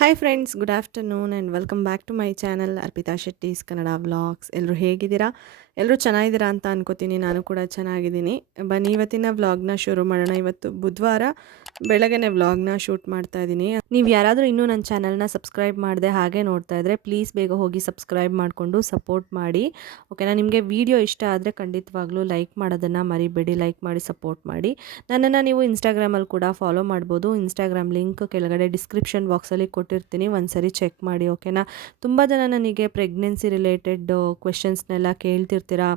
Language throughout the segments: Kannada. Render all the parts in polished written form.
Hi friends, good afternoon and welcome back to my channel Arpita Shetty's Kannada vlogs. ಎಲ್ಲರೂ ಹೇಗಿದ್ದೀರಾ? ಎಲ್ಲರೂ ಚೆನ್ನಾಗಿದ್ದೀರಾ ಅಂತ ಅನ್ಕೋತೀನಿ. ನಾನು ಕೂಡ ಚೆನ್ನಾಗಿದ್ದೀನಿ. ಬನ್ನಿ ಇವತ್ತಿನ ವ್ಲಾಗ್ನ ಶುರು ಮಾಡೋಣ. ಇವತ್ತು ಬುಧವಾರ ಬೆಳಗ್ಗೆನೆ ವ್ಲಾಗ್ನ ಶೂಟ್ ಮಾಡ್ತಾ ಇದ್ದೀನಿ. ನೀವು ಯಾರಾದರೂ ಇನ್ನೂ ನನ್ನ ಚಾನಲ್ನ ಸಬ್ಸ್ಕ್ರೈಬ್ ಮಾಡದೆ ಹಾಗೆ ನೋಡ್ತಾ ಇದ್ದರೆ ಪ್ಲೀಸ್ ಬೇಗ ಹೋಗಿ ಸಬ್ಸ್ಕ್ರೈಬ್ ಮಾಡಿಕೊಂಡು ಸಪೋರ್ಟ್ ಮಾಡಿ. ಓಕೆನಾ? ನಿಮಗೆ ವಿಡಿಯೋ ಇಷ್ಟ ಆದರೆ ಖಂಡಿತವಾಗ್ಲೂ ಲೈಕ್ ಮಾಡೋದನ್ನು ಮರಿಬೇಡಿ. ಲೈಕ್ ಮಾಡಿ ಸಪೋರ್ಟ್ ಮಾಡಿ. ನನ್ನನ್ನು ನೀವು ಇನ್ಸ್ಟಾಗ್ರಾಮಲ್ಲಿ ಕೂಡ ಫಾಲೋ ಮಾಡ್ಬೋದು. ಇನ್ಸ್ಟಾಗ್ರಾಮ್ ಲಿಂಕ್ ಕೆಳಗಡೆ ಡಿಸ್ಕ್ರಿಪ್ಷನ್ ಬಾಕ್ಸಲ್ಲಿ ಕೊಟ್ಟಿರ್ತೀನಿ, ಒಂದ್ಸರಿ ಚೆಕ್ ಮಾಡಿ. ಓಕೆನಾ? ತುಂಬ ಜನ ನನಗೆ ಪ್ರೆಗ್ನೆನ್ಸಿ ರಿಲೇಟೆಡ್ ಕ್ವೆಶನ್ಸ್ನೆಲ್ಲ ಕೇಳ್ತಿರ್ತೀರಾ,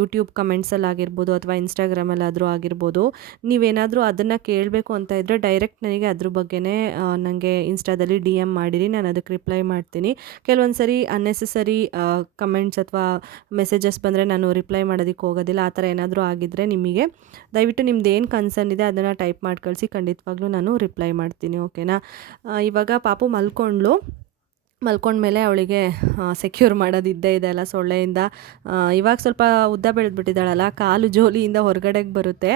ಯೂಟ್ಯೂಬ್ ಕಮೆಂಟ್ಸಲ್ಲಿ ಆಗಿರ್ಬೋದು ಅಥವಾ ಇನ್ಸ್ಟಾಗ್ರಾಮಲ್ಲಾದರೂ ಆಗಿರ್ಬೋದು. ನೀವೇನಾದರೂ ಅದನ್ನು ಕೇಳಬೇಕು ಅಂತ ಇದ್ದರೆ ಡೈರೆಕ್ಟ್ ನನಗೆ ಅದ್ರ ಬಗ್ಗೆನೇ ನನಗೆ ಇನ್ಸ್ಟಾದಲ್ಲಿ DM ಮಾಡಿರಿ, ನಾನು ಅದಕ್ಕೆ ರಿಪ್ಲೈ ಮಾಡ್ತೀನಿ. ಕೆಲವೊಂದು ಸರಿ ಅನ್ನೆಸೆಸರಿ ಕಮೆಂಟ್ಸ್ ಅಥವಾ ಮೆಸೇಜಸ್ ಬಂದರೆ ನಾನು ರಿಪ್ಲೈ ಮಾಡೋದಕ್ಕೆ ಹೋಗೋದಿಲ್ಲ. ಆ ಥರ ಏನಾದರೂ ಆಗಿದ್ದರೆ ನಿಮಗೆ ದಯವಿಟ್ಟು ನಿಮ್ದು ಏನು ಕನ್ಸರ್ನ್ ಇದೆ ಅದನ್ನು ಟೈಪ್ ಮಾಡಿ ಕಳಿಸಿ, ಖಂಡಿತವಾಗ್ಲೂ ನಾನು ರಿಪ್ಲೈ ಮಾಡ್ತೀನಿ. ಓಕೆನಾ? ಇವಾಗ ಪಾಪು ಮಲ್ಕೊಂಡ್ಮೇಲೆ ಅವಳಿಗೆ ಸೆಕ್ಯೂರ್ ಮಾಡೋದು ಇದ್ದೇ ಇದೆ ಅಲ್ಲ ಸೊಳ್ಳೆಯಿಂದ. ಇವಾಗ ಸ್ವಲ್ಪ ಉದ್ದ ಬೆಳೆದ್ಬಿಟ್ಟಿದ್ದಾಳಲ್ಲ, ಕಾಲು ಜೋಲಿಯಿಂದ ಹೊರಗಡೆಗೆ ಬರುತ್ತೆ.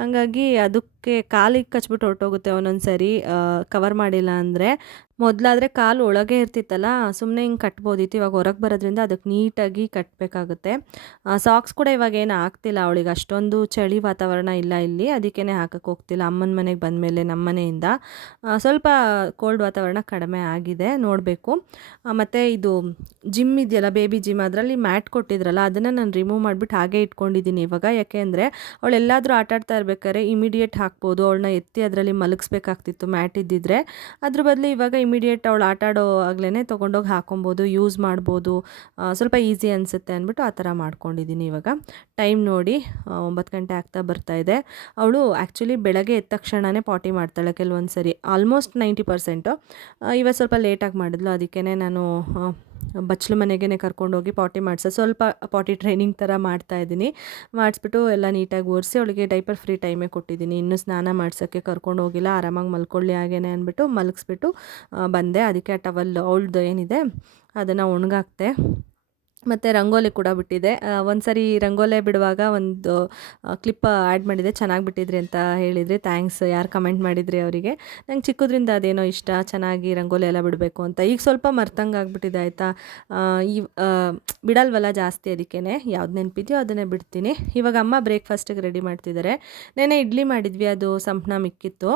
ಹಾಗಾಗಿ ಅದಕ್ಕೆ ಕಾಲಿಗೆ ಕಚ್ಬಿಟ್ಟು ಹೊರಟೋಗುತ್ತೆ ಒಂದೊಂದು ಸರಿ ಕವರ್ ಮಾಡಿಲ್ಲ ಅಂದರೆ. ಮೊದಲಾದರೆ ಕಾಲು ಒಳಗೆ ಇರ್ತಿತ್ತಲ್ಲ, ಸುಮ್ಮನೆ ಹಿಂಗೆ ಕಟ್ಬೋದಿತ್ತು. ಇವಾಗ ಹೊರಗೆ ಬರೋದ್ರಿಂದ ಅದಕ್ಕೆ ನೀಟಾಗಿ ಕಟ್ಟಬೇಕಾಗುತ್ತೆ. ಸಾಕ್ಸ್ ಕೂಡ ಇವಾಗ ಏನು ಆಗ್ತಿಲ್ಲ ಅವಳಿಗೆ, ಅಷ್ಟೊಂದು ಚಳಿ ವಾತಾವರಣ ಇಲ್ಲ ಇಲ್ಲಿ, ಅದಕ್ಕೇ ಹಾಕಕ್ಕೆ ಹೋಗ್ತಿಲ್ಲ. ಅಮ್ಮನ ಮನೆಗೆ ಬಂದಮೇಲೆ ನಮ್ಮ ಮನೆಯಿಂದ ಸ್ವಲ್ಪ ಕೋಲ್ಡ್ ವಾತಾವರಣ ಕಡಿಮೆ ಆಗಿದೆ, ನೋಡಬೇಕು. ಮತ್ತು ಇದು ಜಿಮ್ ಇದೆಯಲ್ಲ, ಬೇಬಿ ಜಿಮ್, ಅದರಲ್ಲಿ ಮ್ಯಾಟ್ ಕೊಟ್ಟಿದ್ರಲ್ಲ, ಅದನ್ನು ನಾನು ರಿಮೂವ್ ಮಾಡಿಬಿಟ್ಟು ಹಾಗೆ ಇಟ್ಕೊಂಡಿದ್ದೀನಿ ಇವಾಗ. ಯಾಕೆ ಅಂದರೆ ಅವಳೆಲ್ಲಾದರೂ ಆಟಾಡ್ತಾ ಇರ್ಬೇಕಾದ್ರೆ ಇಮಿಡಿಯೇಟ್ ಹಾಕ್ಬೋದು, ಅವಳನ್ನ ಎತ್ತಿ ಅದರಲ್ಲಿ ಮಲಗಿಸ್ಬೇಕಾಗ್ತಿತ್ತು ಮ್ಯಾಟ್ ಇದ್ದಿದ್ರೆ. ಅದ್ರ ಬದಲು ಇವಾಗ ಇಮಿಡಿಯೇಟ್ ಅವಳು ಆಟಾಡೋ ಆಗಲೇ ತೊಗೊಂಡೋಗಿ ಹಾಕೊಬೋದು, ಯೂಸ್ ಮಾಡ್ಬೋದು, ಸ್ವಲ್ಪ ಈಸಿ ಅನಿಸುತ್ತೆ ಅಂದ್ಬಿಟ್ಟು ಆ ಥರ ಮಾಡ್ಕೊಂಡಿದ್ದೀನಿ ಇವಾಗ. ಟೈಮ್ ನೋಡಿ 9 ಗಂಟೆ ಆಗ್ತಾ ಬರ್ತಾಯಿದೆ. ಅವಳು ಆ್ಯಕ್ಚುಲಿ ಬೆಳಗ್ಗೆ ಎದ್ದ ತಕ್ಷಣವೇ ಪಾಟಿ ಮಾಡ್ತಾಳೆ ಕೆಲವೊಂದು ಸರಿ, ಆಲ್ಮೋಸ್ಟ್ 90%. ಇವತ್ತು ಸ್ವಲ್ಪ ಲೇಟಾಗಿ ಮಾಡಿದ್ಲು, ಅದಕ್ಕೇ ನಾನು ಬಚ್ಚಲು ಮನೆಗೇ ಕರ್ಕೊಂಡೋಗಿ ಪಾಟಿ ಸ್ವಲ್ಪ ಪಾಟಿ ಟ್ರೈನಿಂಗ್ ಥರ ಮಾಡ್ತಾಯಿದ್ದೀನಿ. ಮಾಡಿಸ್ಬಿಟ್ಟು ಎಲ್ಲ ನೀಟಾಗಿ ಒರೆಸಿ ಅವಳಿಗೆ ಡೈಪರ್ ಫ್ರೀ ಟೈಮೇ ಕೊಟ್ಟಿದ್ದೀನಿ. ಇನ್ನೂ ಸ್ನಾನ ಮಾಡ್ಸೋಕ್ಕೆ ಕರ್ಕೊಂಡು ಹೋಗಿಲ್ಲ, ಆರಾಮಾಗಿ ಮಲ್ಕೊಳ್ಳಿ ಹಾಗೇನೆ ಅಂದ್ಬಿಟ್ಟು ಮಲಗಿಸ್ಬಿಟ್ಟು ಬಂದೆ. ಅದಕ್ಕೆ ಆ ಟವಲ್ ಅವಳದು ಏನಿದೆ ಅದನ್ನು ಒಣಗಾಕ್ತೆ. ಮತ್ತು ರಂಗೋಲಿ ಕೂಡ ಬಿಟ್ಟಿದೆ. ಒಂದು ಸರಿ ರಂಗೋಲಿ ಬಿಡುವಾಗ ಒಂದು ಕ್ಲಿಪ್ ಆ್ಯಡ್ ಮಾಡಿದೆ, ಚೆನ್ನಾಗಿ ಬಿಟ್ಟಿದ್ರಿ ಅಂತ ಹೇಳಿದ್ರಿ. ಥ್ಯಾಂಕ್ಸ್, ಯಾರು ಕಮೆಂಟ್ ಮಾಡಿದ್ರಿ ಅವರಿಗೆ. ನಂಗೆ ಚಿಕ್ಕದ್ರಿಂದ ಅದೇನೋ ಇಷ್ಟ, ಚೆನ್ನಾಗಿ ರಂಗೋಲಿ ಎಲ್ಲ ಬಿಡಬೇಕು ಅಂತ. ಈಗ ಸ್ವಲ್ಪ ಮರ್ತಂಗೆ ಆಗಿಬಿಟ್ಟಿದೆ ಆಯಿತಾ, ಈ ಬಿಡಲ್ವಲ್ಲ ಜಾಸ್ತಿ, ಅದಕ್ಕೇ ಯಾವ್ದು ನೆನಪಿದೆಯೋ ಅದನ್ನೇ ಬಿಡ್ತೀನಿ. ಇವಾಗ ಅಮ್ಮ ಬ್ರೇಕ್ಫಾಸ್ಟಿಗೆ ರೆಡಿ ಮಾಡ್ತಿದ್ದಾರೆ. ನೆನ್ನೆ ಇಡ್ಲಿ ಮಾಡಿದ್ವಿ, ಅದು ಸಂಪಣ ಮಿಕ್ಕಿತ್ತು,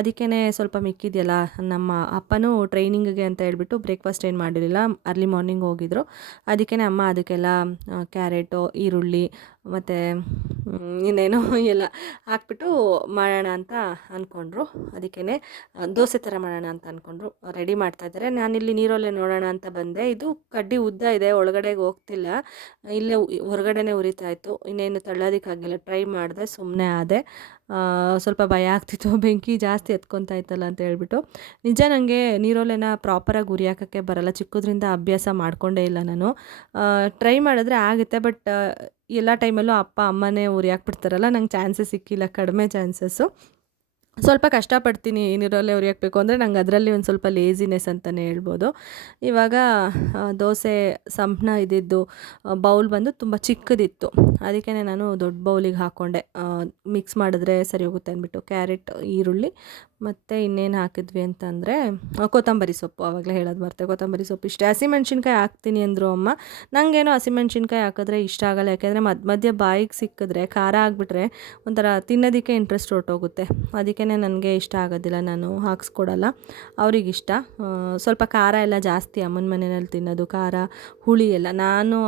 ಅದಕ್ಕೇ ಸ್ವಲ್ಪ ಮಿಕ್ಕಿದೆಯಲ್ಲ. ನಮ್ಮ ಅಪ್ಪನೂ ಟ್ರೈನಿಂಗಿಗೆ ಅಂತ ಹೇಳ್ಬಿಟ್ಟು ಬ್ರೇಕ್ಫಾಸ್ಟ್ ಏನು ಮಾಡಿರಲಿಲ್ಲ, ಅರ್ಲಿ ಮಾರ್ನಿಂಗ್ ಹೋಗಿದ್ರು. ಅದಕ್ಕೇ ಅಮ್ಮ ಅದಕ್ಕೆಲ್ಲ ಕ್ಯಾರೆಟು, ಈರುಳ್ಳಿ ಮತ್ತು ಇನ್ನೇನೋ ಎಲ್ಲ ಹಾಕ್ಬಿಟ್ಟು ಮಾಡೋಣ ಅಂತ ಅಂದ್ಕೊಂಡ್ರು. ಅದಕ್ಕೇ ದೋಸೆ ಥರ ಮಾಡೋಣ ಅಂತ ಅಂದ್ಕೊಂಡ್ರು, ರೆಡಿ ಮಾಡ್ತಾಯಿದ್ದಾರೆ. ನಾನಿಲ್ಲಿ ನೀರೊಲೆ ನೋಡೋಣ ಅಂತ ಬಂದೆ. ಇದು ಕಡ್ಡಿ ಉದ್ದ ಇದೆ, ಒಳಗಡೆಗೆ ಹೋಗ್ತಿಲ್ಲ, ಇಲ್ಲೇ ಹೊರಗಡೆನೇ ಉರಿತಾಯಿತ್ತು. ಇನ್ನೇನು ತಳ್ಳೋದಕ್ಕಾಗಿಲ್ಲ, ಟ್ರೈ ಮಾಡಿದೆ, ಸುಮ್ಮನೆ ಆದೆ. ಸ್ವಲ್ಪ ಭಯ ಆಗ್ತಿತ್ತು, ಬೆಂಕಿ ಜಾಸ್ತಿ ಎತ್ಕೊತಾ ಇತ್ತಲ್ಲ ಅಂತ ಹೇಳ್ಬಿಟ್ಟು. ನಿಜ ನನಗೆ ನೀರೊಲೆನ ಪ್ರಾಪರಾಗಿ ಉರಿಯಾಕೋಕ್ಕೆ ಬರಲ್ಲ, ಚಿಕ್ಕದ್ರಿಂದ ಅಭ್ಯಾಸ ಮಾಡಿಕೊಂಡೇ ಇಲ್ಲ ನಾನು. ಟ್ರೈ ಮಾಡಿದ್ರೆ ಆಗುತ್ತೆ, ಬಟ್ ಎಲ್ಲ ಟೈಮಲ್ಲೂ ಅಪ್ಪ ಅಮ್ಮನೇ ಉರಿಯಾಕ್ಬಿಡ್ತಾರಲ್ಲ, ನಂಗೆ ಚಾನ್ಸಸ್ ಸಿಕ್ಕಿಲ್ಲ, ಕಡಿಮೆ ಚಾನ್ಸಸ್ಸು. ಸ್ವಲ್ಪ ಕಷ್ಟಪಡ್ತೀನಿ ನೀರಲ್ಲೇ ಉರಿಯಾಕಬೇಕು ಅಂದರೆ, ನಂಗೆ ಅದರಲ್ಲಿ ಒಂದು ಸ್ವಲ್ಪ ಲೇಜಿನೆಸ್ ಅಂತಲೇ ಹೇಳ್ಬೋದು. ಇವಾಗ ದೋಸೆ ಸಂಪಣ ಇದ್ದಿದ್ದು ಬೌಲ್ ಬಂದು ತುಂಬ ಚಿಕ್ಕದಿತ್ತು, ಅದಕ್ಕೇ ನಾನು ದೊಡ್ಡ ಬೌಲಿಗೆ ಹಾಕ್ಕೊಂಡೆ. ಮಿಕ್ಸ್ ಮಾಡಿದ್ರೆ ಸರಿ ಹೋಗುತ್ತೆ ಅಂದ್ಬಿಟ್ಟು ಕ್ಯಾರೆಟ್, ಈರುಳ್ಳಿ ಮತ್ತು ಇನ್ನೇನು ಹಾಕಿದ್ವಿ ಅಂತಂದರೆ ಕೊತ್ತಂಬರಿ ಸೊಪ್ಪು, ಆವಾಗಲೇ ಹೇಳೋದು ಮರ್ತೆ, ಕೊತ್ತಂಬರಿ ಸೊಪ್ಪು ಇಷ್ಟೇ. ಹಸಿಮೆಣ್ಸಿನ್ಕಾಯಿ ಹಾಕ್ತೀನಿ ಅಂದರು ಅಮ್ಮ. ನನಗೇನೋ ಹಸಿಮೆಣ್ಸಿನ್ಕಾಯಿ ಹಾಕಿದ್ರೆ ಇಷ್ಟ ಆಗಲ್ಲ, ಯಾಕೆಂದರೆ ಮಧ್ಯೆ ಬಾಯಿಗೆ ಸಿಕ್ಕಿದ್ರೆ ಖಾರ ಆಗಿಬಿಟ್ರೆ ಒಂಥರ ತಿನ್ನೋದಕ್ಕೆ ಇಂಟ್ರೆಸ್ಟ್ ಹೊರಟೋಗುತ್ತೆ. ಅದಕ್ಕೇ ನನಗೆ ಇಷ್ಟ ಆಗೋದಿಲ್ಲ, ನಾನು ಹಾಕ್ಸ್ಕೊಡಲ್ಲ, ಅವ್ರಿಗಿಷ್ಟ. ಸ್ವಲ್ಪ ಖಾರ ಎಲ್ಲ ಜಾಸ್ತಿ ಅಮ್ಮನ ಮನೆಯಲ್ಲಿ ತಿನ್ನೋದು, ಖಾರ ಹುಳಿ ಎಲ್ಲ. ನಾನು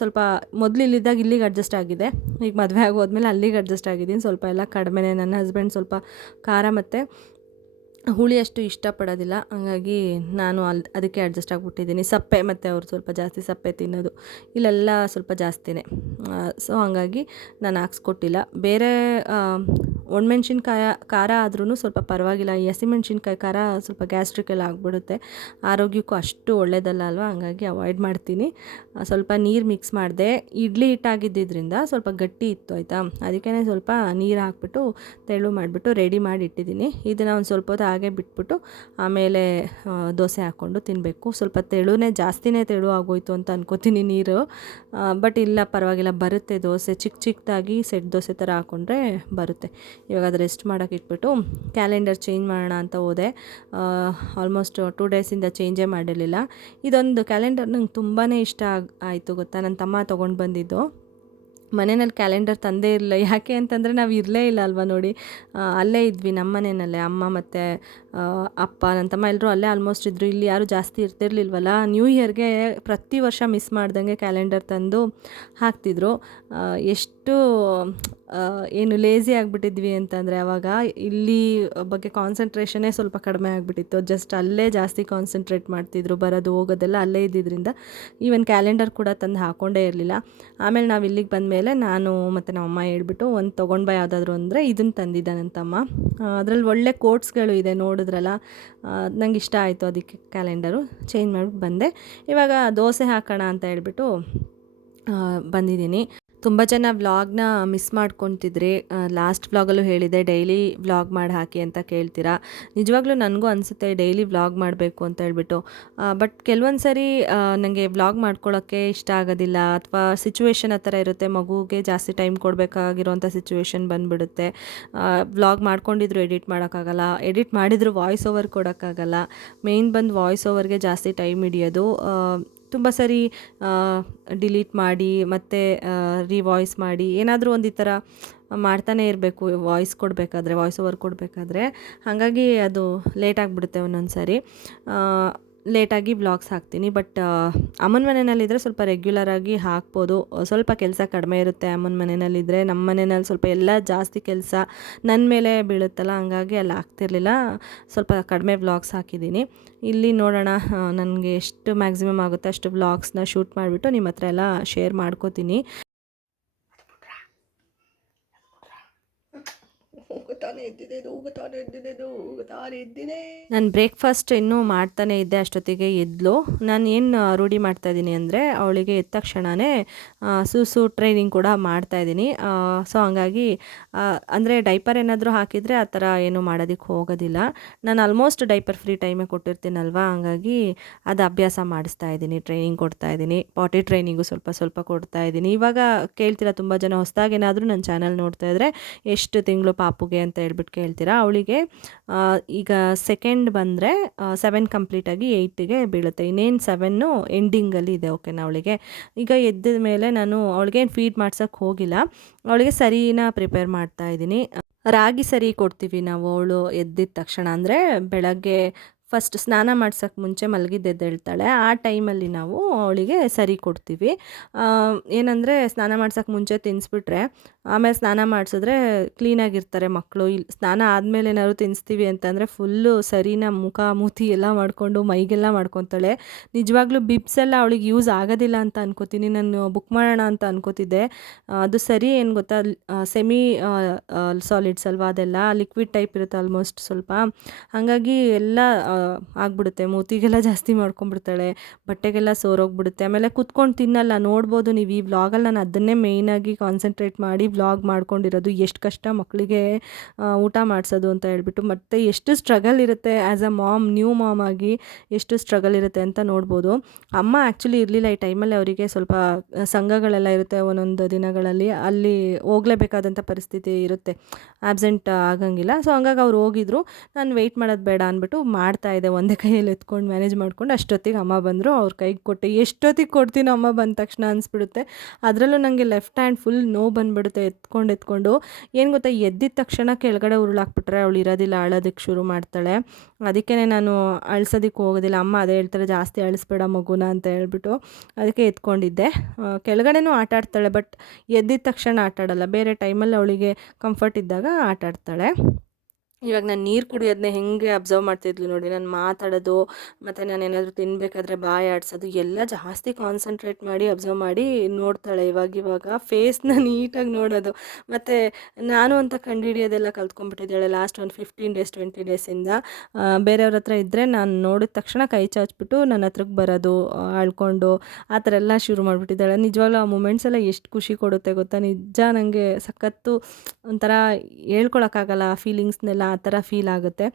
ಸ್ವಲ್ಪ ಮೊದಲು ಇಲ್ಲಿದ್ದಾಗ ಇಲ್ಲಿಗೆ ಅಡ್ಜಸ್ಟ್ ಆಗಿದೆ, ಈಗ ಮದುವೆ ಆಗೋದ್ಮೇಲೆ ಅಲ್ಲಿಗೆ ಅಡ್ಜಸ್ಟ್ ಆಗಿದ್ದೀನಿ. ಸ್ವಲ್ಪ ಎಲ್ಲ ಕಡಿಮೆನೇ. ನನ್ನ ಹಸ್ಬೆಂಡ್ ಸ್ವಲ್ಪ ಖಾರ ಮತ್ತು ಹುಳಿ ಅಷ್ಟು ಇಷ್ಟಪಡೋದಿಲ್ಲ, ಹಾಗಾಗಿ ನಾನು ಅದಕ್ಕೆ ಅಡ್ಜಸ್ಟ್ ಆಗಿಬಿಟ್ಟಿದ್ದೀನಿ. ಸಪ್ಪೆ, ಮತ್ತು ಅವ್ರು ಸ್ವಲ್ಪ ಜಾಸ್ತಿ ಸಪ್ಪೆ ತಿನ್ನೋದು, ಇಲ್ಲೆಲ್ಲ ಸ್ವಲ್ಪ ಜಾಸ್ತಿನೇ. ಸೊ ಹಾಗಾಗಿ ನಾನು ಹಾಕ್ಸ್ಕೊಟ್ಟಿಲ್ಲ. ಬೇರೆ ಒಣಮೆಣ್ಸಿನ್ಕಾಯಿ ಖಾರ ಆದ್ರೂ ಸ್ವಲ್ಪ ಪರವಾಗಿಲ್ಲ, ಈ ಹಸಿಮೆಣ್ಸಿನ್ಕಾಯಿ ಖಾರ ಸ್ವಲ್ಪ ಗ್ಯಾಸ್ಟ್ರಿಕ್ ಎಲ್ಲ ಆಗಿಬಿಡುತ್ತೆ, ಆರೋಗ್ಯಕ್ಕೂ ಅಷ್ಟು ಒಳ್ಳೆಯದಲ್ಲ ಅಲ್ವಾ, ಹಾಗಾಗಿ ಅವಾಯ್ಡ್ ಮಾಡ್ತೀನಿ. ಸ್ವಲ್ಪ ನೀರು ಮಿಕ್ಸ್ ಮಾಡಿದೆ. ಇಡ್ಲಿ ಹಿಟ್ಟಾಗಿದ್ದರಿಂದ ಸ್ವಲ್ಪ ಗಟ್ಟಿ ಇತ್ತು ಆಯಿತಾ, ಅದಕ್ಕೇ ಸ್ವಲ್ಪ ನೀರು ಹಾಕ್ಬಿಟ್ಟು ತೆಳು ಮಾಡಿಬಿಟ್ಟು ರೆಡಿ ಮಾಡಿ ಇಟ್ಟಿದ್ದೀನಿ. ಇದನ್ನು ಒಂದು ಸ್ವಲ್ಪ ಹೊತ್ತು ಹಾಗೆ ಬಿಟ್ಬಿಟ್ಟು ಆಮೇಲೆ ದೋಸೆ ಹಾಕ್ಕೊಂಡು ತಿನ್ನಬೇಕು. ಸ್ವಲ್ಪ ಜಾಸ್ತಿನೇ ತೆಳು ಆಗೋಯ್ತು ಅಂತ ಅನ್ಕೋತೀನಿ ನೀರು, ಬಟ್ ಇಲ್ಲ ಪರವಾಗಿಲ್ಲ, ಬರುತ್ತೆ ದೋಸೆ. ಚಿಕ್ಕದಾಗಿ ಸೆಟ್ ದೋಸೆ ಥರ ಹಾಕ್ಕೊಂಡ್ರೆ ಬರುತ್ತೆ. ಇವಾಗ ಅದು ರೆಸ್ಟ್ ಮಾಡೋಕ್ಕೆ ಇಟ್ಬಿಟ್ಟು ಕ್ಯಾಲೆಂಡರ್ ಚೇಂಜ್ ಮಾಡೋಣ ಅಂತ ಹೋದೆ. ಆಲ್ಮೋಸ್ಟ್ 2 ಡೇಸಿಂದ ಚೇಂಜೇ ಮಾಡಿರಲಿಲ್ಲ. ಇದೊಂದು ಕ್ಯಾಲೆಂಡರ್ ನಂಗೆ ತುಂಬಾ ಇಷ್ಟ ಆಯಿತು ಗೊತ್ತಾ. ನನ್ನ ತಮ್ಮ ತೊಗೊಂಡು ಬಂದಿದ್ದು. ಮನೆಯಲ್ಲಿ ಕ್ಯಾಲೆಂಡರ್ ತಂದೇ ಇರಲಿಲ್ಲ. ಯಾಕೆ ಅಂತಂದರೆ ನಾವು ಇರಲೇ ಇಲ್ಲ ಅಲ್ವಾ ನೋಡಿ. ಅಲ್ಲೇ ಇದ್ವಿ ನಮ್ಮ ಮನೆಯಲ್ಲೇ. ಅಮ್ಮ ಮತ್ತು ಅಪ್ಪ ನನ್ನ ತಮ್ಮ ಎಲ್ಲರೂ ಅಲ್ಲೇ ಆಲ್ಮೋಸ್ಟ್ ಇದ್ದರು. ಇಲ್ಲಿ ಯಾರೂ ಜಾಸ್ತಿ ಇರ್ತಿರ್ಲಿಲ್ವಲ್ಲ. ನ್ಯೂ ಇಯರ್ಗೆ ಪ್ರತಿ ವರ್ಷ ಮಿಸ್ ಮಾಡ್ದಂಗೆ ಕ್ಯಾಲೆಂಡರ್ ತಂದು ಹಾಕ್ತಿದ್ರು. ಎಷ್ಟು ಏನು ಲೇಝಿ ಆಗಿಬಿಟ್ಟಿದ್ವಿ ಅಂತಂದರೆ ಆವಾಗ ಇಲ್ಲಿ ಬಗ್ಗೆ ಕಾನ್ಸಂಟ್ರೇಷನ್ನೇ ಸ್ವಲ್ಪ ಕಡಿಮೆ ಆಗಿಬಿಟ್ಟಿತ್ತು. ಜಸ್ಟ್ ಅಲ್ಲೇ ಜಾಸ್ತಿ ಕಾನ್ಸಂಟ್ರೇಟ್ ಮಾಡ್ತಿದ್ರು. ಬರೋದು ಹೋಗೋದೆಲ್ಲ ಅಲ್ಲೇ ಇದ್ದಿದ್ದರಿಂದ ಈವನ್ ಕ್ಯಾಲೆಂಡರ್ ಕೂಡ ತಂದು ಹಾಕ್ಕೊಂಡೇ ಇರಲಿಲ್ಲ. ಆಮೇಲೆ ನಾವು ಇಲ್ಲಿಗೆ ಬಂದಮೇಲೆ ನಾನು ಮತ್ತು ನಮ್ಮಮ್ಮ ಹೇಳ್ಬಿಟ್ಟು ಒಂದು ತೊಗೊಂಡು ಬಾ ಯಾವುದಾದ್ರು ಅಂದರೆ ಇದನ್ನು ತಂದಿದ್ದ ನನ್ನ ತಮ್ಮ. ಅದರಲ್ಲಿ ಒಳ್ಳೆ ಕೋಟ್ಸ್ಗಳು ಇದೆ ನೋಡಿದ್ರಲ್ಲ. ನಂಗೆ ಇಷ್ಟ ಆಯಿತು, ಅದಕ್ಕೆ ಕ್ಯಾಲೆಂಡರು ಚೇಂಜ್ ಮಾಡಿಬಿಟ್ಟು ಬಂದೆ. ಇವಾಗ ದೋಸೆ ಹಾಕೋಣ ಅಂತ ಹೇಳ್ಬಿಟ್ಟು ಬಂದಿದ್ದೀನಿ. ತುಂಬ ಜನ ವ್ಲಾಗ್ನ ಮಿಸ್ ಮಾಡ್ಕೊತಿದ್ರಿ. ಲಾಸ್ಟ್ ವ್ಲಾಗಲ್ಲೂ ಹೇಳಿದೆ ಡೈಲಿ ವ್ಲಾಗ್ ಮಾಡಿ ಹಾಕಿ ಅಂತ ಕೇಳ್ತೀರಾ. ನಿಜವಾಗ್ಲೂ ನನಗೂ ಅನಿಸುತ್ತೆ ಡೈಲಿ ವ್ಲಾಗ್ ಮಾಡಬೇಕು ಅಂತ ಹೇಳ್ಬಿಟ್ಟು. ಬಟ್ ಕೆಲವೊಂದು ಸರಿ ನನಗೆ ವ್ಲಾಗ್ ಮಾಡ್ಕೊಳ್ಳೋಕ್ಕೆ ಇಷ್ಟ ಆಗೋದಿಲ್ಲ, ಅಥವಾ ಸಿಚುವೇಶನ್ ಆ ಥರ ಇರುತ್ತೆ. ಮಗುಗೆ ಜಾಸ್ತಿ ಟೈಮ್ ಕೊಡಬೇಕಾಗಿರೋಂಥ ಸಿಚುವೇಶನ್ ಬಂದುಬಿಡುತ್ತೆ. ವ್ಲಾಗ್ ಮಾಡ್ಕೊಂಡಿದ್ರು ಎಡಿಟ್ ಮಾಡೋಕ್ಕಾಗಲ್ಲ, ಎಡಿಟ್ ಮಾಡಿದ್ರು ವಾಯ್ಸ್ ಓವರ್ ಕೊಡೋಕ್ಕಾಗಲ್ಲ. ಮೇಯ್ನ್ ಬಂದು ವಾಯ್ಸ್ ಓವರ್ಗೆ ಜಾಸ್ತಿ ಟೈಮ್ ಹಿಡಿಯೋದು. ತುಂಬ ಸರಿ ಡಿಲೀಟ್ ಮಾಡಿ ಮತ್ತು ರಿವಾಯ್ಸ್ ಮಾಡಿ ಏನಾದರೂ ಒಂದು ಈ ಥರ ಮಾಡ್ತಾನೇ ಇರಬೇಕು ವಾಯ್ಸ್ ಕೊಡಬೇಕಾದ್ರೆ, ವಾಯ್ಸ್ ಓವರ್ ಕೊಡಬೇಕಾದ್ರೆ. ಹಾಗಾಗಿ ಅದು ಲೇಟ್ ಆಗಿಬಿಡುತ್ತೆ ಒಂದೊಂದು ಸಾರಿ. ಲೇಟಾಗಿ ವ್ಲಾಗ್ಸ್ ಹಾಕ್ತೀನಿ. ಬಟ್ ಅಮ್ಮನ ಮನೆಯಲ್ಲಿದ್ದರೆ ಸ್ವಲ್ಪ ರೆಗ್ಯುಲರಾಗಿ ಹಾಕ್ಬೋದು. ಸ್ವಲ್ಪ ಕೆಲಸ ಕಡಿಮೆ ಇರುತ್ತೆ ಅಮ್ಮನ ಮನೆಯಲ್ಲಿದ್ದರೆ. ನಮ್ಮ ಮನೆಯಲ್ಲಿ ಸ್ವಲ್ಪ ಎಲ್ಲ ಜಾಸ್ತಿ ಕೆಲಸ ನನ್ನ ಮೇಲೆ ಬೀಳುತ್ತಲ್ಲ, ಹಂಗಾಗಿ ಅಲ್ಲಿ ಆಗ್ತಿರ್ಲಿಲ್ಲ. ಸ್ವಲ್ಪ ಕಡಿಮೆ ವ್ಲಾಗ್ಸ್ ಹಾಕಿದ್ದೀನಿ. ಇಲ್ಲಿ ನೋಡೋಣ ನನಗೆ ಎಷ್ಟು ಮ್ಯಾಕ್ಸಿಮಮ್ ಆಗುತ್ತೆ ಅಷ್ಟು ವ್ಲಾಗ್ಸ್ನ ಶೂಟ್ ಮಾಡಿಬಿಟ್ಟು ನಿಮ್ಮ ಹತ್ರ ಎಲ್ಲ ಶೇರ್ ಮಾಡ್ಕೋತೀನಿ. ನಾನು ಬ್ರೇಕ್ಫಾಸ್ಟ್ ಇನ್ನೂ ಮಾಡ್ತಾನೆ ಇದ್ದೆ, ಅಷ್ಟೊತ್ತಿಗೆ ಎದ್ಲು. ನಾನು ಏನು ರೂಢಿ ಮಾಡ್ತಾಯಿದ್ದೀನಿ ಅಂದರೆ ಅವಳಿಗೆ ಎದ್ದ ತಕ್ಷಣವೇ ಸೂಸು ಟ್ರೈನಿಂಗ್ ಕೂಡ ಮಾಡ್ತಾಯಿದ್ದೀನಿ. ಸೊ ಹಂಗಾಗಿ ಅಂದರೆ ಡೈಪರ್ ಏನಾದರೂ ಹಾಕಿದರೆ ಆ ಥರ ಏನೂ ಮಾಡೋದಕ್ಕೆ ಹೋಗೋದಿಲ್ಲ. ನಾನು ಆಲ್ಮೋಸ್ಟ್ ಡೈಪರ್ ಫ್ರೀ ಟೈಮೇ ಕೊಟ್ಟಿರ್ತೀನಲ್ವ, ಹಂಗಾಗಿ ಅದು ಅಭ್ಯಾಸ ಮಾಡಿಸ್ತಾ ಇದ್ದೀನಿ, ಟ್ರೈನಿಂಗ್ ಕೊಡ್ತಾಯಿದ್ದೀನಿ. ಪಾಟಿ ಟ್ರೈನಿಂಗು ಸ್ವಲ್ಪ ಸ್ವಲ್ಪ ಕೊಡ್ತಾಯಿದ್ದೀನಿ. ಇವಾಗ ಕೇಳ್ತೀರಾ ತುಂಬ ಜನ, ಹೊಸದಾಗಿ ಏನಾದರೂ ನನ್ನ ಚಾನಲ್ ನೋಡ್ತಾಯಿದ್ರೆ ಎಷ್ಟು ತಿಂಗಳು ಪಾಪುಗೆ ಅಂತ ಹೇಳ್ಬಿಟ್ಟು ಕೇಳ್ತೀರಾ. ಅವಳಿಗೆ ಈಗ ಸೆಕೆಂಡ್ ಬಂದರೆ 7 ಕಂಪ್ಲೀಟಾಗಿ 8ಗೆ ಬೀಳುತ್ತೆ. ಇನ್ನೇನು 7 ಎಂಡಿಂಗಲ್ಲಿ ಇದೆ. ಓಕೆನಾ. ಅವಳಿಗೆ ಈಗ ಎದ್ದ ಮೇಲೆ ನಾನು ಅವಳಿಗೇನು ಫೀಡ್ ಮಾಡ್ಸೋಕ್ಕೆ ಹೋಗಿಲ್ಲ, ಅವಳಿಗೆ ಸರಿನ ಪ್ರಿಪೇರ್ ಮಾಡ್ತಾಯಿದ್ದೀನಿ. ರಾಗಿ ಸರಿ ಕೊಡ್ತೀವಿ ನಾವು ಅವಳು ಎದ್ದಿದ ತಕ್ಷಣ. ಅಂದರೆ ಬೆಳಗ್ಗೆ ಫಸ್ಟ್ ಸ್ನಾನ ಮಾಡ್ಸೋಕ್ಕೆ ಮುಂಚೆ ಮಲಗಿದ್ದೆದ್ದೇಳ್ತಾಳೆ, ಆ ಟೈಮಲ್ಲಿ ನಾವು ಅವಳಿಗೆ ಸರಿ ಕೊಡ್ತೀವಿ. ಏನಂದರೆ ಸ್ನಾನ ಮಾಡ್ಸೋಕ್ಕೆ ಮುಂಚೆ ತಿನ್ನಿಸ್ಬಿಟ್ರೆ ಆಮೇಲೆ ಸ್ನಾನ ಮಾಡಿಸಿದ್ರೆ ಕ್ಲೀನಾಗಿರ್ತಾರೆ ಮಕ್ಕಳು. ಇಲ್ಲಿ ಸ್ನಾನ ಆದಮೇಲೆ ಏನಾದ್ರು ತಿನ್ನಿಸ್ತೀವಿ ಅಂತಂದರೆ ಫುಲ್ಲು ಸರಿನ ಮುಖ ಮೂತಿ ಎಲ್ಲ ಮಾಡಿಕೊಂಡು ಮೈಗೆಲ್ಲ ಮಾಡ್ಕೊತಾಳೆ. ನಿಜವಾಗ್ಲೂ ಬಿಬ್ಸ್ ಎಲ್ಲ ಅವಳಿಗೆ ಯೂಸ್ ಆಗೋದಿಲ್ಲ ಅಂತ ಅನ್ಕೋತೀನಿ. ನಾನು ಬುಕ್ ಮಾಡೋಣ ಅಂತ ಅನ್ಕೋತಿದ್ದೆ. ಅದು ಸರಿ ಏನು ಗೊತ್ತಾ, ಸೆಮಿ ಸಾಲಿಡ್ಸ್ ಅಲ್ವಾ, ಅದೆಲ್ಲ ಲಿಕ್ವಿಡ್ ಟೈಪ್ ಇರುತ್ತೆ ಆಲ್ಮೋಸ್ಟ್ ಸ್ವಲ್ಪ. ಹಾಗಾಗಿ ಎಲ್ಲ ಆಗ್ಬಿಡುತ್ತೆ, ಮೂತಿಗೆಲ್ಲ ಜಾಸ್ತಿ ಮಾಡ್ಕೊಂಡ್ಬಿಡ್ತಾಳೆ, ಬಟ್ಟೆಗೆಲ್ಲ ಸೋರೋಗ್ಬಿಡುತ್ತೆ. ಆಮೇಲೆ ಕುತ್ಕೊಂಡು ತಿನ್ನಲ್ಲ. ನೋಡ್ಬೋದು ನೀವು ಈ ವ್ಲಾಗಲ್ಲಿ ನಾನು ಅದನ್ನೇ ಮೇಯ್ನಾಗಿ ಕಾನ್ಸಂಟ್ರೇಟ್ ಮಾಡಿ ವ್ಲಾಗ್ ಮಾಡ್ಕೊಂಡಿರೋದು. ಎಷ್ಟು ಕಷ್ಟ ಮಕ್ಕಳಿಗೆ ಊಟ ಮಾಡಿಸೋದು ಅಂತ ಹೇಳ್ಬಿಟ್ಟು. ಮತ್ತು ಎಷ್ಟು ಸ್ಟ್ರಗಲ್ ಇರುತ್ತೆ as a mom, new mom ಆಗಿ ಎಷ್ಟು ಸ್ಟ್ರಗಲ್ ಇರುತ್ತೆ ಅಂತ ನೋಡ್ಬೋದು. ಅಮ್ಮ ಆ್ಯಕ್ಚುಲಿ ಇರಲಿಲ್ಲ ಈ ಟೈಮಲ್ಲಿ. ಅವರಿಗೆ ಸ್ವಲ್ಪ ಸಂಘಗಳೆಲ್ಲ ಇರುತ್ತೆ ಒಂದೊಂದು ದಿನಗಳಲ್ಲಿ, ಅಲ್ಲಿ ಹೋಗಲೇಬೇಕಾದಂಥ ಪರಿಸ್ಥಿತಿ ಇರುತ್ತೆ, ಆಬ್ಸೆಂಟ್ ಆಗಂಗಿಲ್ಲ. ಸೊ ಹಂಗಾಗಿ ಅವ್ರು ಹೋಗಿದ್ರು. ನಾನು ವೆಯ್ಟ್ ಮಾಡೋದು ಬೇಡ ಅಂದ್ಬಿಟ್ಟು ಮಾಡ್ತಾಯಿದ್ದೆ, ಒಂದೇ ಕೈಯಲ್ಲಿ ಎತ್ಕೊಂಡು ಮ್ಯಾನೇಜ್ ಮಾಡ್ಕೊಂಡು. ಅಷ್ಟೊತ್ತಿಗೆ ಅಮ್ಮ ಬಂದರು, ಅವ್ರ ಕೈಗೆ ಕೊಟ್ಟೆ. ಎಷ್ಟೊತ್ತಿಗೆ ಕೊಡ್ತೀನೋ ಅಮ್ಮ ಬಂದ ತಕ್ಷಣ ಅನಿಸ್ಬಿಡುತ್ತೆ. ಅದರಲ್ಲೂ ನನಗೆ ಲೆಫ್ಟ್ ಹ್ಯಾಂಡ್ ಫುಲ್ ನೋವು ಬಂದುಬಿಡುತ್ತೆ ಎತ್ಕೊಂಡು. ಏನು ಗೊತ್ತಾ, ಎದ್ದಿದ ತಕ್ಷಣ ಕೆಳಗಡೆ ಉರುಳಾಕ್ಬಿಟ್ರೆ ಅವಳು ಇರೋದಿಲ್ಲ, ಅಳೋದಕ್ಕೆ ಶುರು ಮಾಡ್ತಾಳೆ. ಅದಕ್ಕೇ ನಾನು ಅಳ್ಸೋದಕ್ಕೆ ಹೋಗೋದಿಲ್ಲ. ಅಮ್ಮ ಅದೇ ಹೇಳ್ತಾರೆ, ಜಾಸ್ತಿ ಅಳಿಸ್ಬೇಡ ಮಗುನ ಅಂತ ಹೇಳ್ಬಿಟ್ಟು. ಅದಕ್ಕೆ ಎತ್ಕೊಂಡಿದ್ದೆ. ಕೆಳಗಡೆನೂ ಆಟ ಆಡ್ತಾಳೆ, ಬಟ್ ಎದ್ದಿದ ತಕ್ಷಣ ಆಟ ಆಡಲ್ಲ. ಬೇರೆ ಟೈಮಲ್ಲಿ ಅವಳಿಗೆ ಕಂಫರ್ಟ್ ಇದ್ದಾಗ ಆಟ ಆಡ್ತಾಳೆ. ಇವಾಗ ನಾನು ನೀರು ಕುಡಿಯೋದನ್ನೇ ಹೆಂಗೆ ಅಬ್ಸರ್ವ್ ಮಾಡ್ತಿದ್ಲು ನೋಡಿ. ನಾನು ಮಾತಾಡೋದು ಮತ್ತು ನಾನು ಏನಾದರೂ ತಿನ್ನಬೇಕಾದ್ರೆ ಬಾಯಿ ಆಡಿಸೋದು ಎಲ್ಲ ಜಾಸ್ತಿ ಕಾನ್ಸಂಟ್ರೇಟ್ ಮಾಡಿ ಅಬ್ಸರ್ವ್ ಮಾಡಿ ನೋಡ್ತಾಳೆ. ಇವಾಗ ಫೇಸ್ನ ನೀಟಾಗಿ ನೋಡೋದು. ಮತ್ತು ನಾನು ಅಂತ ಕಂಡುಹಿಡಿಯೋದೆಲ್ಲ ಕಲ್ತ್ಕೊಂಡ್ಬಿಟ್ಟಿದ್ದಾಳೆ ಲಾಸ್ಟ್ ಒಂದು 15 ಡೇಸ್ 20 ಡೇಸಿಂದ. ಬೇರೆಯವ್ರ ಹತ್ರ ಇದ್ದರೆ ನಾನು ನೋಡಿದ ತಕ್ಷಣ ಕೈ ಚಾಚ್ಬಿಟ್ಟು ನನ್ನ ಹತ್ರಕ್ಕೆ ಬರೋದು, ಅಳ್ಕೊಂಡು ಆ ಥರ ಎಲ್ಲ ಶುರು ಮಾಡಿಬಿಟ್ಟಿದ್ದಾಳೆ. ನಿಜವಾಗ್ಲೂ ಆ ಮೂಮೆಂಟ್ಸ್ ಎಲ್ಲ ಎಷ್ಟು ಖುಷಿ ಕೊಡುತ್ತೆ ಗೊತ್ತಾ. ನಿಜ ನನಗೆ ಸಖತ್ತು ಒಂಥರ ಹೇಳ್ಕೊಳಕ್ಕಾಗಲ್ಲ ಫೀಲಿಂಗ್ಸ್ನೆಲ್ಲ, ಆ ಥರ ಫೀಲ್ ಆಗುತ್ತೆ.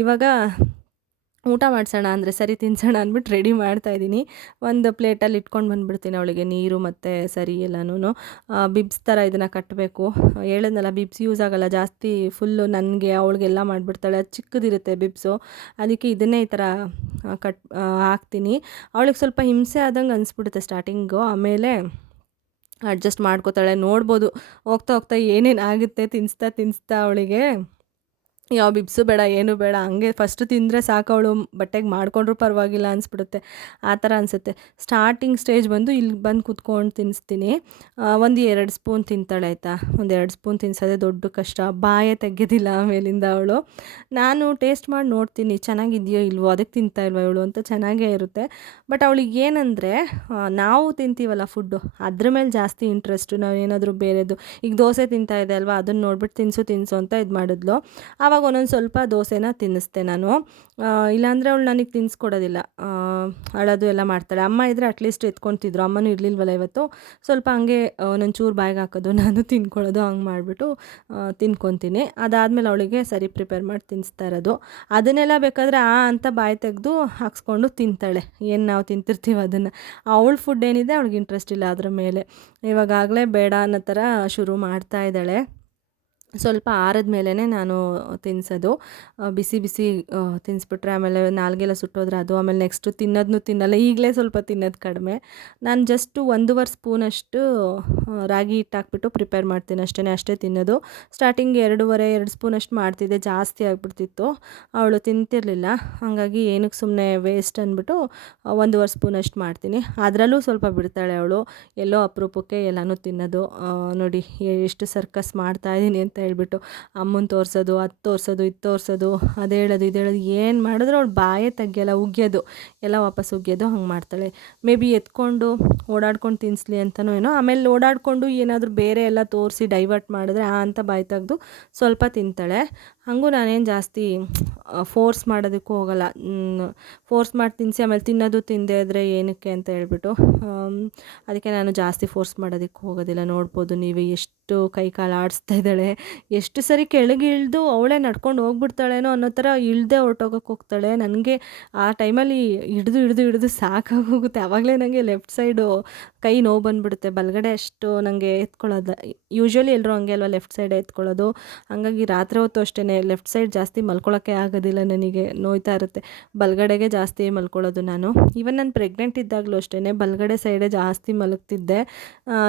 ಇವಾಗ ಊಟ ಮಾಡಿಸೋಣ ಅಂದರೆ ಸರಿ ತಿನ್ನಿಸೋಣ ಅಂದ್ಬಿಟ್ಟು ರೆಡಿ ಮಾಡ್ತಾಯಿದ್ದೀನಿ. ಒಂದು ಪ್ಲೇಟಲ್ಲಿ ಇಟ್ಕೊಂಡು ಬಂದುಬಿಡ್ತೀನಿ ಅವಳಿಗೆ ನೀರು ಮತ್ತು ಸರಿ ಎಲ್ಲನೂ. ಬಿಬ್ಸ್ ಥರ ಇದನ್ನು ಕಟ್ಟಬೇಕು. ಹೇಳಿದ್ನಲ್ಲ ಬಿಬ್ಸ್ ಯೂಸ್ ಆಗೋಲ್ಲ ಜಾಸ್ತಿ, ಫುಲ್ಲು ನನಗೆ ಅವಳಿಗೆಲ್ಲ ಮಾಡಿಬಿಡ್ತಾಳೆ. ಅದು ಚಿಕ್ಕದಿರುತ್ತೆ ಬಿಬ್ಸು, ಅದಕ್ಕೆ ಇದನ್ನೇ ಈ ಥರ ಹಾಕ್ತೀನಿ. ಅವಳಿಗೆ ಸ್ವಲ್ಪ ಹಿಂಸೆ ಆದಂಗೆ ಅನಿಸ್ಬಿಡುತ್ತೆ ಸ್ಟಾರ್ಟಿಂಗು, ಆಮೇಲೆ ಅಡ್ಜಸ್ಟ್ ಮಾಡ್ಕೋತಾಳೆ. ನೋಡ್ಬೋದು ಹೋಗ್ತಾ ಹೋಗ್ತಾ ಏನೇನು ಆಗುತ್ತೆ ತಿನ್ನಿಸ್ತಾ ಅವಳಿಗೆ ಯಾವ ಬಿಬ್ಸು ಬೇಡ ಏನೂ ಬೇಡ, ಹಂಗೆ ಫಸ್ಟು ತಿಂದರೆ ಸಾಕು, ಅವಳು ಬಟ್ಟೆಗೆ ಮಾಡಿಕೊಂಡ್ರೂ ಪರವಾಗಿಲ್ಲ ಅನಿಸ್ಬಿಡುತ್ತೆ. ಆ ಥರ ಅನಿಸುತ್ತೆ. ಸ್ಟಾರ್ಟಿಂಗ್ ಸ್ಟೇಜ್ ಬಂದು ಇಲ್ಲಿ ಬಂದು ಕೂತ್ಕೊಂಡು ತಿನ್ನಿಸ್ತೀನಿ. ಒಂದು 2 ಸ್ಪೂನ್ ತಿಂತಾಳೆ ಆಯಿತಾ. ಒಂದು 2 ಸ್ಪೂನ್ ತಿನ್ನಿಸೋದೇ ದೊಡ್ಡ ಕಷ್ಟ, ಬಾಯೇ ತೆಗೆಯೋದಿಲ್ಲ ಆಮೇಲಿಂದ ಅವಳು. ನಾನು ಟೇಸ್ಟ್ ಮಾಡಿ ನೋಡ್ತೀನಿ ಚೆನ್ನಾಗಿದೆಯೋ ಇಲ್ವೋ, ಅದಕ್ಕೆ ತಿಂತಾ ಇಲ್ವೋ ಇವಳು ಅಂತ. ಚೆನ್ನಾಗೇ ಇರುತ್ತೆ. ಬಟ್ ಅವಳಿಗೆ ಏನಂದರೆ ನಾವು ತಿಂತೀವಲ್ಲ ಫುಡ್ಡು, ಅದ್ರ ಮೇಲೆ ಜಾಸ್ತಿ ಇಂಟ್ರೆಸ್ಟು. ನಾವೇನಾದರೂ ಬೇರೆದು ಈಗ ದೋಸೆ ತಿಂತಾ ಇದೆ ಅಲ್ವಾ, ಅದನ್ನು ನೋಡ್ಬಿಟ್ಟು ತಿನ್ನಿಸು ಅಂತ ಇದು ಮಾಡಿದ್ಲು. ಆವಾಗ ಒಂದೊಂದು ಸ್ವಲ್ಪ ದೋಸೆನ ತಿನ್ನಿಸ್ದೆ ನಾನು. ಇಲ್ಲಾಂದರೆ ಅವಳು ನನಗೆ ತಿನ್ನಿಸ್ಕೊಡೋದಿಲ್ಲ, ಅಳೋದು ಎಲ್ಲ ಮಾಡ್ತಾಳೆ. ಅಮ್ಮ ಇದ್ದರೆ ಅಟ್ಲೀಸ್ಟ್ ಎತ್ಕೊತಿದ್ರು, ಅಮ್ಮನೂ ಇರಲಿಲ್ವಲ್ಲ ಇವತ್ತು. ಸ್ವಲ್ಪ ಹಂಗೆ ಒಂದೊಂದು ಚೂರು ಬಾಯಿಗೆ ಹಾಕೋದು, ನಾನು ತಿನ್ಕೊಳ್ಳೋದು, ಹಂಗೆ ಮಾಡಿಬಿಟ್ಟು ತಿನ್ಕೊತೀನಿ. ಅದಾದಮೇಲೆ ಅವಳಿಗೆ ಸರಿ ಪ್ರಿಪೇರ್ ಮಾಡಿ ತಿನ್ನಿಸ್ತಾ ಇರೋದು. ಅದನ್ನೆಲ್ಲ ಬೇಕಾದರೆ ಅಂತ ಬಾಯಿ ತೆಗೆದು ಹಾಕ್ಸ್ಕೊಂಡು ತಿಂತಾಳೆ, ಏನು ನಾವು ತಿಂತಿರ್ತೀವಿ ಅದನ್ನು. ಅವಳ ಫುಡ್ ಏನಿದೆ ಅವಳಿಗೆ ಇಂಟ್ರೆಸ್ಟ್ ಇಲ್ಲ ಅದ್ರ ಮೇಲೆ. ಇವಾಗಲೇ ಬೇಡ ಅನ್ನೋ ಥರ ಶುರು ಮಾಡ್ತಾ ಇದ್ದಾಳೆ. ಸ್ವಲ್ಪ ಆರಿದ ಮೇಲೇ ನಾನು ತಿನ್ನಿಸೋದು. ಬಿಸಿ ಬಿಸಿ ತಿನ್ನಿಸ್ಬಿಟ್ರೆ ಆಮೇಲೆ ನಾಲಿಗೆಲ್ಲ ಸುಟ್ಟೋದ್ರೆ ಅದು, ಆಮೇಲೆ ನೆಕ್ಸ್ಟು ತಿನ್ನೋದನ್ನೂ ತಿನ್ನಲ್ಲ. ಈಗಲೇ ಸ್ವಲ್ಪ ತಿನ್ನೋದು ಕಡಿಮೆ. ನಾನು ಜಸ್ಟು 1.5 ಸ್ಪೂನಷ್ಟು ರಾಗಿ ಹಿಟ್ಟು ಹಾಕ್ಬಿಟ್ಟು ಪ್ರಿಪೇರ್ ಮಾಡ್ತೀನಿ ಅಷ್ಟೇ ತಿನ್ನೋದು. ಸ್ಟಾರ್ಟಿಂಗ್ 2 ಸ್ಪೂನಷ್ಟು ಮಾಡ್ತಿದ್ದೆ, ಜಾಸ್ತಿ ಆಗಿಬಿಡ್ತಿತ್ತು, ಅವಳು ತಿಂತಿರಲಿಲ್ಲ. ಹಾಗಾಗಿ ಏನಕ್ಕೆ ಸುಮ್ಮನೆ ವೇಸ್ಟ್ ಅಂದ್ಬಿಟ್ಟು 1.5 ಸ್ಪೂನಷ್ಟು ಮಾಡ್ತೀನಿ. ಅದರಲ್ಲೂ ಸ್ವಲ್ಪ ಬಿಡ್ತಾಳೆ ಅವಳು, ಎಲ್ಲೋ ಅಪರೂಪಕ್ಕೆ ಎಲ್ಲನೂ ತಿನ್ನೋದು. ನೋಡಿ ಎಷ್ಟು ಸರ್ಕಸ್ ಮಾಡ್ತಾಯಿದ್ದೀನಿ ಅಂತ ಹೇಳ್ಬಿಟ್ಟು ಅಮ್ಮನ ತೋರಿಸೋದು, ಅದು ತೋರಿಸೋದು, ಇದು ತೋರಿಸೋದು, ಅದು ಹೇಳೋದು, ಇದು ಹೇಳೋದು, ಏನು ಮಾಡಿದ್ರು ಅವಳು ಬಾಯೇ ತೆಗಿಯಲ್ಲ, ಉಗಿಯೋದು ಎಲ್ಲ ವಾಪಸ್ ಉಗಿಯೋದು, ಹಂಗೆ ಮಾಡ್ತಾಳೆ. ಮೇ ಬಿ ಎತ್ಕೊಂಡು ಓಡಾಡ್ಕೊಂಡು ತಿನ್ನಿಸ್ಲಿ ಅಂತನೋ ಏನೋ. ಆಮೇಲೆ ಓಡಾಡಿಕೊಂಡು ಏನಾದರೂ ಬೇರೆ ಎಲ್ಲ ತೋರಿಸಿ ಡೈವರ್ಟ್ ಮಾಡಿದ್ರೆ ಅಂತ ಬಾಯಿ ತೆಗೆದು ಸ್ವಲ್ಪ ತಿಂತಾಳೆ. ಹಾಗೂ ನಾನೇನು ಜಾಸ್ತಿ ಫೋರ್ಸ್ ಮಾಡೋದಕ್ಕೂ ಹೋಗಲ್ಲ. ಫೋರ್ಸ್ ಮಾಡಿ ತಿನ್ನಿಸಿ ಆಮೇಲೆ ತಿನ್ನೋದು ತಿಂದೇ ಇದ್ದರೆ ಏನಕ್ಕೆ ಅಂತ ಹೇಳ್ಬಿಟ್ಟು ಅದಕ್ಕೆ ನಾನು ಜಾಸ್ತಿ ಫೋರ್ಸ್ ಮಾಡೋದಕ್ಕೆ ಹೋಗೋದಿಲ್ಲ. ನೋಡ್ಬೋದು ನೀವು ಎಷ್ಟು ಕೈ ಕಾಲು ಆಡಿಸ್ತಾ ಇದ್ದಾಳೆ, ಎಷ್ಟು ಸರಿ ಕೆಳಗೆ ಇಳಿದು ಅವಳೇ ನಡ್ಕೊಂಡು ಹೋಗ್ಬಿಡ್ತಾಳೇನೋ ಅನ್ನೋ ಥರ ಇಳ್ದೇ ಹೊರ್ಟೋಗಕ್ಕೆ ಹೋಗ್ತಾಳೆ. ನನಗೆ ಆ ಟೈಮಲ್ಲಿ ಹಿಡಿದು ಸಾಕಾಗೋಗುತ್ತೆ. ಆವಾಗಲೇ ನನಗೆ ಲೆಫ್ಟ್ ಸೈಡು ಕೈ ನೋವು ಬಂದುಬಿಡುತ್ತೆ, ಬಲಗಡೆ ಅಷ್ಟು ನನಗೆ ಎತ್ಕೊಳ್ಳೋದು. ಯೂಶ್ವಲಿ ಎಲ್ಲರೂ ಹಂಗೆ ಅಲ್ವಾ, ಲೆಫ್ಟ್ ಸೈಡೇ ಎತ್ಕೊಳ್ಳೋದು. ಹಾಗಾಗಿ ರಾತ್ರಿ ಹೊತ್ತು ಅಷ್ಟೇ ಲೆಫ್ಟ್ ಸೈಡ್ ಜಾಸ್ತಿ ಮಲ್ಕೊಳ್ಳೋಕ್ಕೆ ಆಗೋದಿಲ್ಲ ನನಗೆ, ನೋಯ್ತಾ ಇರುತ್ತೆ. ಬಲಗಡೆಗೆ ಜಾಸ್ತಿ ಮಲ್ಕೊಳ್ಳೋದು ನಾನು. ಈವನ್ ನಾನು ಪ್ರೆಗ್ನೆಂಟ್ ಇದ್ದಾಗಲೂ ಅಷ್ಟೇ ಬಲಗಡೆ ಸೈಡೇ ಜಾಸ್ತಿ ಮಲಗ್ತಿದ್ದೆ.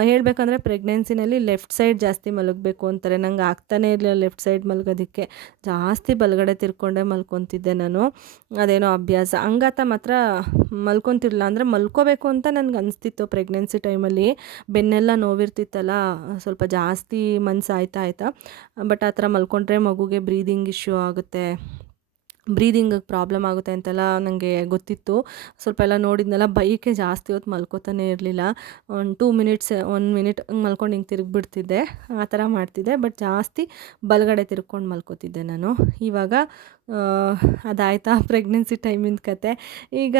ಹೇಳಬೇಕಂದ್ರೆ ಪ್ರೆಗ್ನೆನ್ಸಿನಲ್ಲಿ ಲೆಫ್ಟ್ ಸೈಡ್ ಜಾಸ್ತಿ ಮಲಗಬೇಕು ಅಂತಾರೆ. ನಂಗೆ ಆಗ್ತಾನೇ ಇರಲಿಲ್ಲ ಲೆಫ್ಟ್ ಸೈಡ್ ಮಲಗೋದಕ್ಕೆ, ಜಾಸ್ತಿ ಬಲಗಡೆ ತಿರ್ಕೊಂಡೇ ಮಲ್ಕೊತಿದ್ದೆ ನಾನು. ಅದೇನೋ ಅಭ್ಯಾಸ. ಹಂಗಾತ ಮಾತ್ರ ಮಲ್ಕೊತಿರ್ಲಿಲ್ಲ, ಅಂದರೆ ಮಲ್ಕೋಬೇಕು ಅಂತ ನನಗೆ ಅನಿಸ್ತಿತ್ತು ಪ್ರೆಗ್ನೆನ್ಸಿ ಟೈಮಲ್ಲಿ. ಬೆನ್ನೆಲ್ಲ ನೋವಿರ್ತಿತ್ತಲ್ಲ, ಸ್ವಲ್ಪ ಜಾಸ್ತಿ ಮನ್ಸು ಆಯ್ತಾ. ಬಟ್ ಆ ಥರ ಮಲ್ಕೊಂಡ್ರೆ ಮಗುಗೆ ಬ್ರೀದಿಂಗ್ ಇಶ್ಯೂ ಆಗುತ್ತೆ, ಬ್ರೀದಿಂಗಿಗೆ ಪ್ರಾಬ್ಲಮ್ ಆಗುತ್ತೆ ಅಂತೆಲ್ಲ ನನಗೆ ಗೊತ್ತಿತ್ತು. ಸ್ವಲ್ಪ ಎಲ್ಲ ನೋಡಿದ್ನೆಲ್ಲ, ಬೈಕೆ ಜಾಸ್ತಿ ಹೊತ್ತು ಮಲ್ಕೋತಾನೆ ಇರಲಿಲ್ಲ. ಒಂದು 2 ಮಿನಿಟ್ಸ್ 1 ಮಿನಿಟ್ ಮಲ್ಕೊಂಡು ಹಿಂಗೆ ತಿರುಗಿಬಿಡ್ತಿದ್ದೆ, ಆ ಥರ ಮಾಡ್ತಿದ್ದೆ. ಬಟ್ ಜಾಸ್ತಿ ಬಲಗಡೆ ತಿರ್ಕೊಂಡು ಮಲ್ಕೋತಿದ್ದೆ ನಾನು. ಇವಾಗ ಅದಾಯ್ತಾ ಪ್ರೆಗ್ನೆನ್ಸಿ ಟೈಮಿಂದ ಕತೆ. ಈಗ